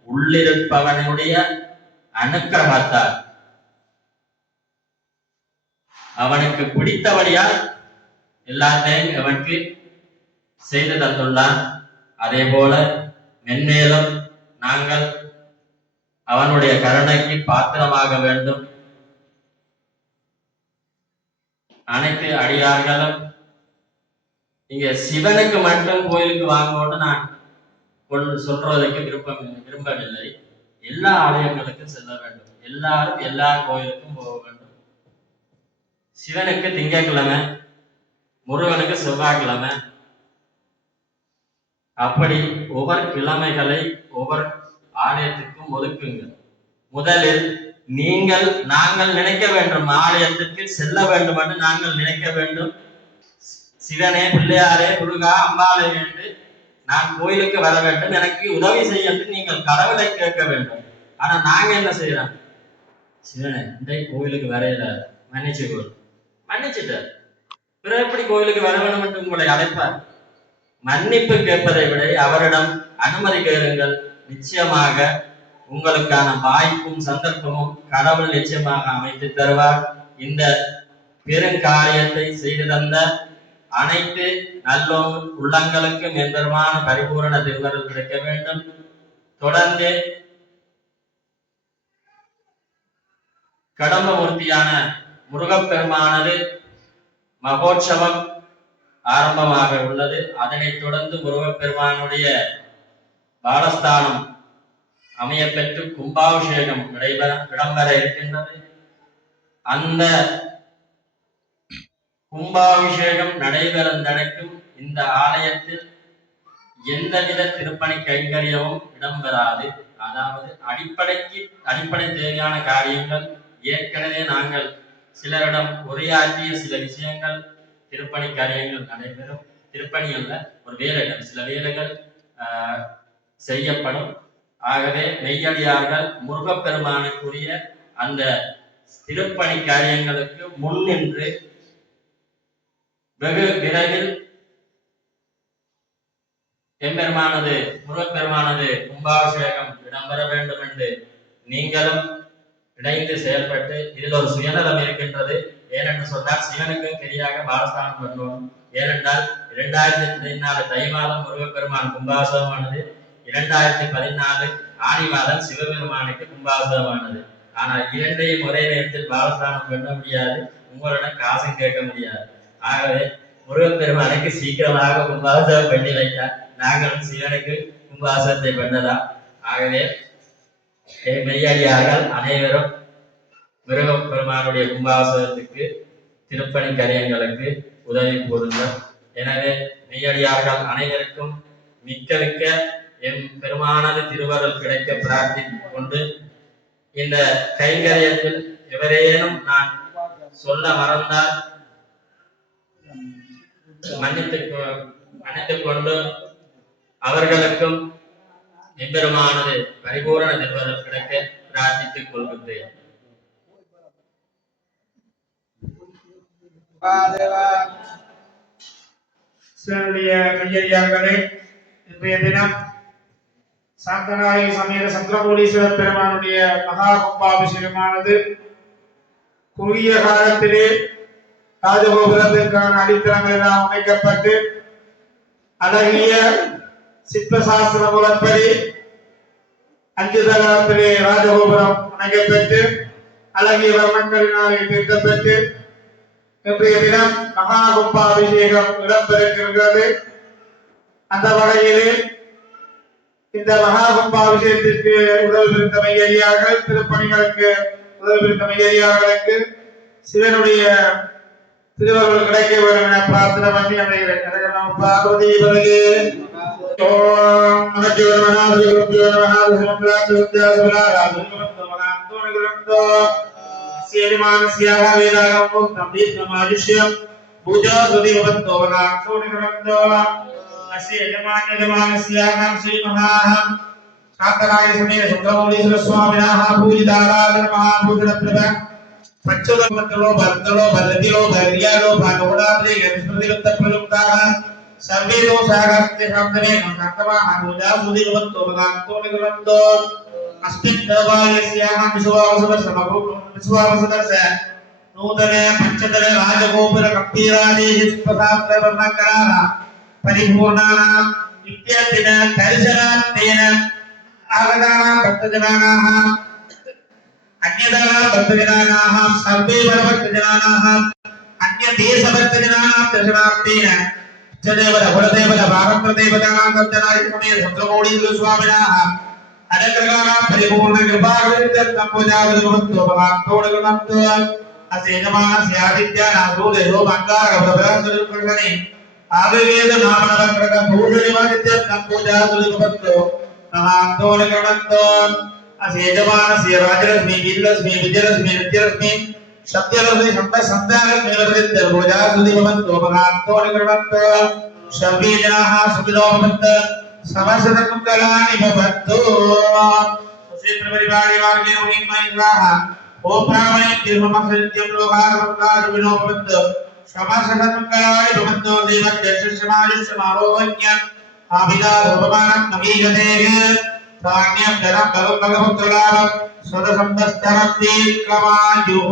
உள்ளிருப்பவனுடைய அனுக்கிரகத்தால். அவனுக்கு பிடித்தபடியால் எல்லாத்தையும் அவனுக்கு செய்து தந்துள்ளான். அதே போல மென்மேலும் நாங்கள் அவனுடைய கருணைக்கு பாத்திரமாக வேண்டும். அனைத்து அடியார்களும் இங்க சிவனுக்கு மட்டும் கோயிலுக்கு வாங்கணும்னு நான் சொல்றதுக்கு விரும்பவில்லை. எல்லா ஆலயங்களுக்கும் செல்ல வேண்டும், எல்லாரும் எல்லா கோயிலுக்கும் போக வேண்டும். சிவனுக்கு திங்கட்கிழமை, முருகனுக்கு செவ்வாய்க்கிழமை, அப்படி ஒவ்வொரு கிழமைகளை ஒவ்வொரு ஆலயத்துக்கும் ஒதுக்குங்கள். முதலில் நாங்கள் நினைக்க வேண்டும், ஆலயத்திற்கு செல்ல வேண்டும் என்று நாங்கள் நினைக்க வேண்டும். சிவனே, பிள்ளையாரே, முருகா, அம்பாளை என்று நான் கோயிலுக்கு வர வேண்டும், எனக்கு உதவி செய்ய நீங்கள் கடவுளை கேட்க வேண்டும். ஆனா நாங்க என்ன செய்யறோம்? சிவனே, இந்த கோயிலுக்கு வரையில மன்னிச்சுட்டார், பிறகு எப்படி கோயிலுக்கு வர வேண்டும் என்று உங்களை அழைப்பார்? மன்னிப்பு கேட்பதை விட அவரிடம் அனுமதி கேளுங்கள். நிச்சயமாக உங்களுக்கான வாய்ப்பும் சந்தர்ப்பமும் கடவுள் நிச்சயமாக அமைத்து தருவார். இந்த பெருங்காரியத்தை செய்து தந்த அனைத்து நல்லோம் உள்ளங்களுக்கும் எம்பெருமான பரிபூரண திருவருள் கிடைக்க வேண்டும். தொடர்ந்து கடம்பமூர்த்தியான முருகப்பெருமானது மகோற்சவம் ஆரம்பமாக உள்ளது. அதனைத் தொடர்ந்து முருகப்பெருமானுடைய பாலஸ்தானம் அமையப்பெற்று கும்பாபிஷேகம் இடம்பெற இருக்கின்றது. அந்த கும்பாபிஷேகம் நடைபெறும் இந்த ஆலயத்தில் எந்தவித திருப்பணி கைங்கரியமும் இடம்பெறாது. அதாவது அடிப்படை தேவையான காரியங்கள் ஏற்கனவே நாங்கள் சிலரிடம் உரையாற்றிய சில விஷயங்கள், திருப்பணி காரியங்கள் நடைபெறும். திருப்பணி அல்ல, ஒரு வேலைகள், சில வேலைகள் செய்யப்படும். ஆகவே மெய்யடியார்கள் முருகப்பெருமானுக்குரிய அந்த திருப்பணி காரியங்களுக்கு முன்னின்று வெகு விரைவில் முருகப்பெருமானது கும்பாபிஷேகம் இடம்பெற வேண்டும் என்று நீங்களும் இணைந்து செயல்பட்டு, இதில் ஒரு சுயநலம் இருக்கின்றது. ஏனென்று சொன்னால் சிவனுக்கும் சரியாக பாலஸ்தானம் பண்ணுவோம். ஏனென்றால் 2014 தை மாதம் முருகப்பெருமான் கும்பாபிஷேகமானது, 2014 ஆணி மாதம் சிவபெருமானுக்கு கும்பாபிஷேகமானது. ஆனால் இரண்டையும் ஒரே நேரத்தில் பாலஸ்தானம் பண்ண முடியாது, உங்களிடம் காசும் கேட்க முடியாது. ஆகவே முருகப்பெருமானுக்கு சீக்கிரமாக கும்பாபிஷேகம் பண்ணி வைத்தார். நாங்களும் சிவனுக்கு கும்பாபிஷேகத்தை பண்ணலாம். ஆகவே மெய்யடியார்கள் அனைவரும் முருகப்பெருமானுடைய கும்பாபிஷேகத்துக்கு திருப்பணி கரியங்களுக்கு உதவி கூறுங்கள். எனவே மெய்யடியார்கள் அனைவருக்கும் மிக்க மிக்க எம் பெருமானது திருவருள் கிடைக்க பிரார்த்தித்துக் கொண்டு, இந்த கைங்கரியத்தில் எவரேனும் நான் சொல்ல மறந்தால் மன்னித்துக் கொண்டு அவர்களுக்கும் எம்பெருமானது பரிபூரண திருவருள் கிடைக்க பிரார்த்தித்துக் கொள்கின்றேன். கையடியார்களே, இன்றைய தினம் சாந்தநாயகி சமேத சந்திரமௌலீஸ்வரர் பெருமானுடைய மகா கும்பாபிஷேகமானது குறுகிய காலத்திலே ராஜகோபுரத்திற்கான அடித்தளங்கள் எல்லாம் அமைக்கப்பட்டு அழகிய சிற்பசாஸ்திர முறைப்படி 5 தளத்திலே ராஜகோபுரம் அமைக்கப்பட்டு அழகிய வர்ணங்களினாலே தீர்க்கப்பட்டு இன்றைய தினம் மகா கும்பாபிஷேகம் இடம்பெறுகின்றது. அந்த வகையிலே இந்த மகா கும்பாபிஷேகத்திற்கு உதவி புரிந்த மையடியார்கள், திருப்பணிகளுக்கு உதவி புரிந்த மையடியார்களுக்கு சிவனுடைய திருவருள் கிடைக்க வேண்டும் என பிரார்த்தனை பண்ணி அமைகிறேன். பார்வதி पूजा सुदीवत्तो वनाक्षो निगमन्तो अस्य यजमानस्यानां श्रीमहाहं शान्तराय समेत सुब्रह्मण्येश्वर स्वामिनः पूजिताराधन महापूजनप्रभ पच्चोदमत्तलो भक्तलो भरतिलो धैर्यालो भागवतात्रे गणस्मृतिवत्तप्रयुक्ताः सर्वे दोषागत्य शान्तने शान्तमाः पूजा सुदीवत्तो वनाक्षो निगमन्तो अस्मिन् देवालयस्यानां विश्वावसुदर्शय नूतने पंचतले राजगोपुर कम्पीरादेश प्रसाद वर्णकराः परिपूर्णानां नित्यदिन दर्शनार्थेन आगतानां भक्तजनानाः अन्यदानां भक्तजनानाः सर्वे भक्तजनानाः अन्यदेशभक्तजनानां दर्शनार्थेन इष्टदेवता कुलदेवता भागवतदेवतानां दर्शनाय समेत चन्द्रमौळीश्वर स्वामिनः अनुग्रहाणां परिपूर्ण कृपाकरित्यर्थं पूजावद्भवत्तो भगवान्तोडगमन्तो असेजमानस्यादित्यानादूदेवो मङ्गारगभद्रासुरकृष्णे आदिवेद नामनवक्रक भूषणिवादित्यर्थं पूजावद्भवत्तो महान्तोडगमन्तो असेजमानस्य राजलक्ष्मी वीरलक्ष्मी विजयलक्ष्मी नित्यलक्ष्मी सत्यलक्ष्मी संतानलक्ष्मी वदत्यर्थं पूजावद्भवत्तो महान्तोडगमन्तो सर्वे जनाः सुखिनो भवन्तु समस्तमङ्गलानि भवन्तु। श्रीप्रभुवारी मार्गे उन्मयित्राः ओम प्राणे निर्ममसत्यं लोकार्पणकारि विनोभवन्तु समस्तमङ्गलानि भवन्तु। देवज्ञश्रमायुष्यमारोग्य आभिदाभवमानं नवीयतेः धान्यं धनं बलं भगवत्तलाभं स्वदसम्पस्तरं दीर्घमायुः।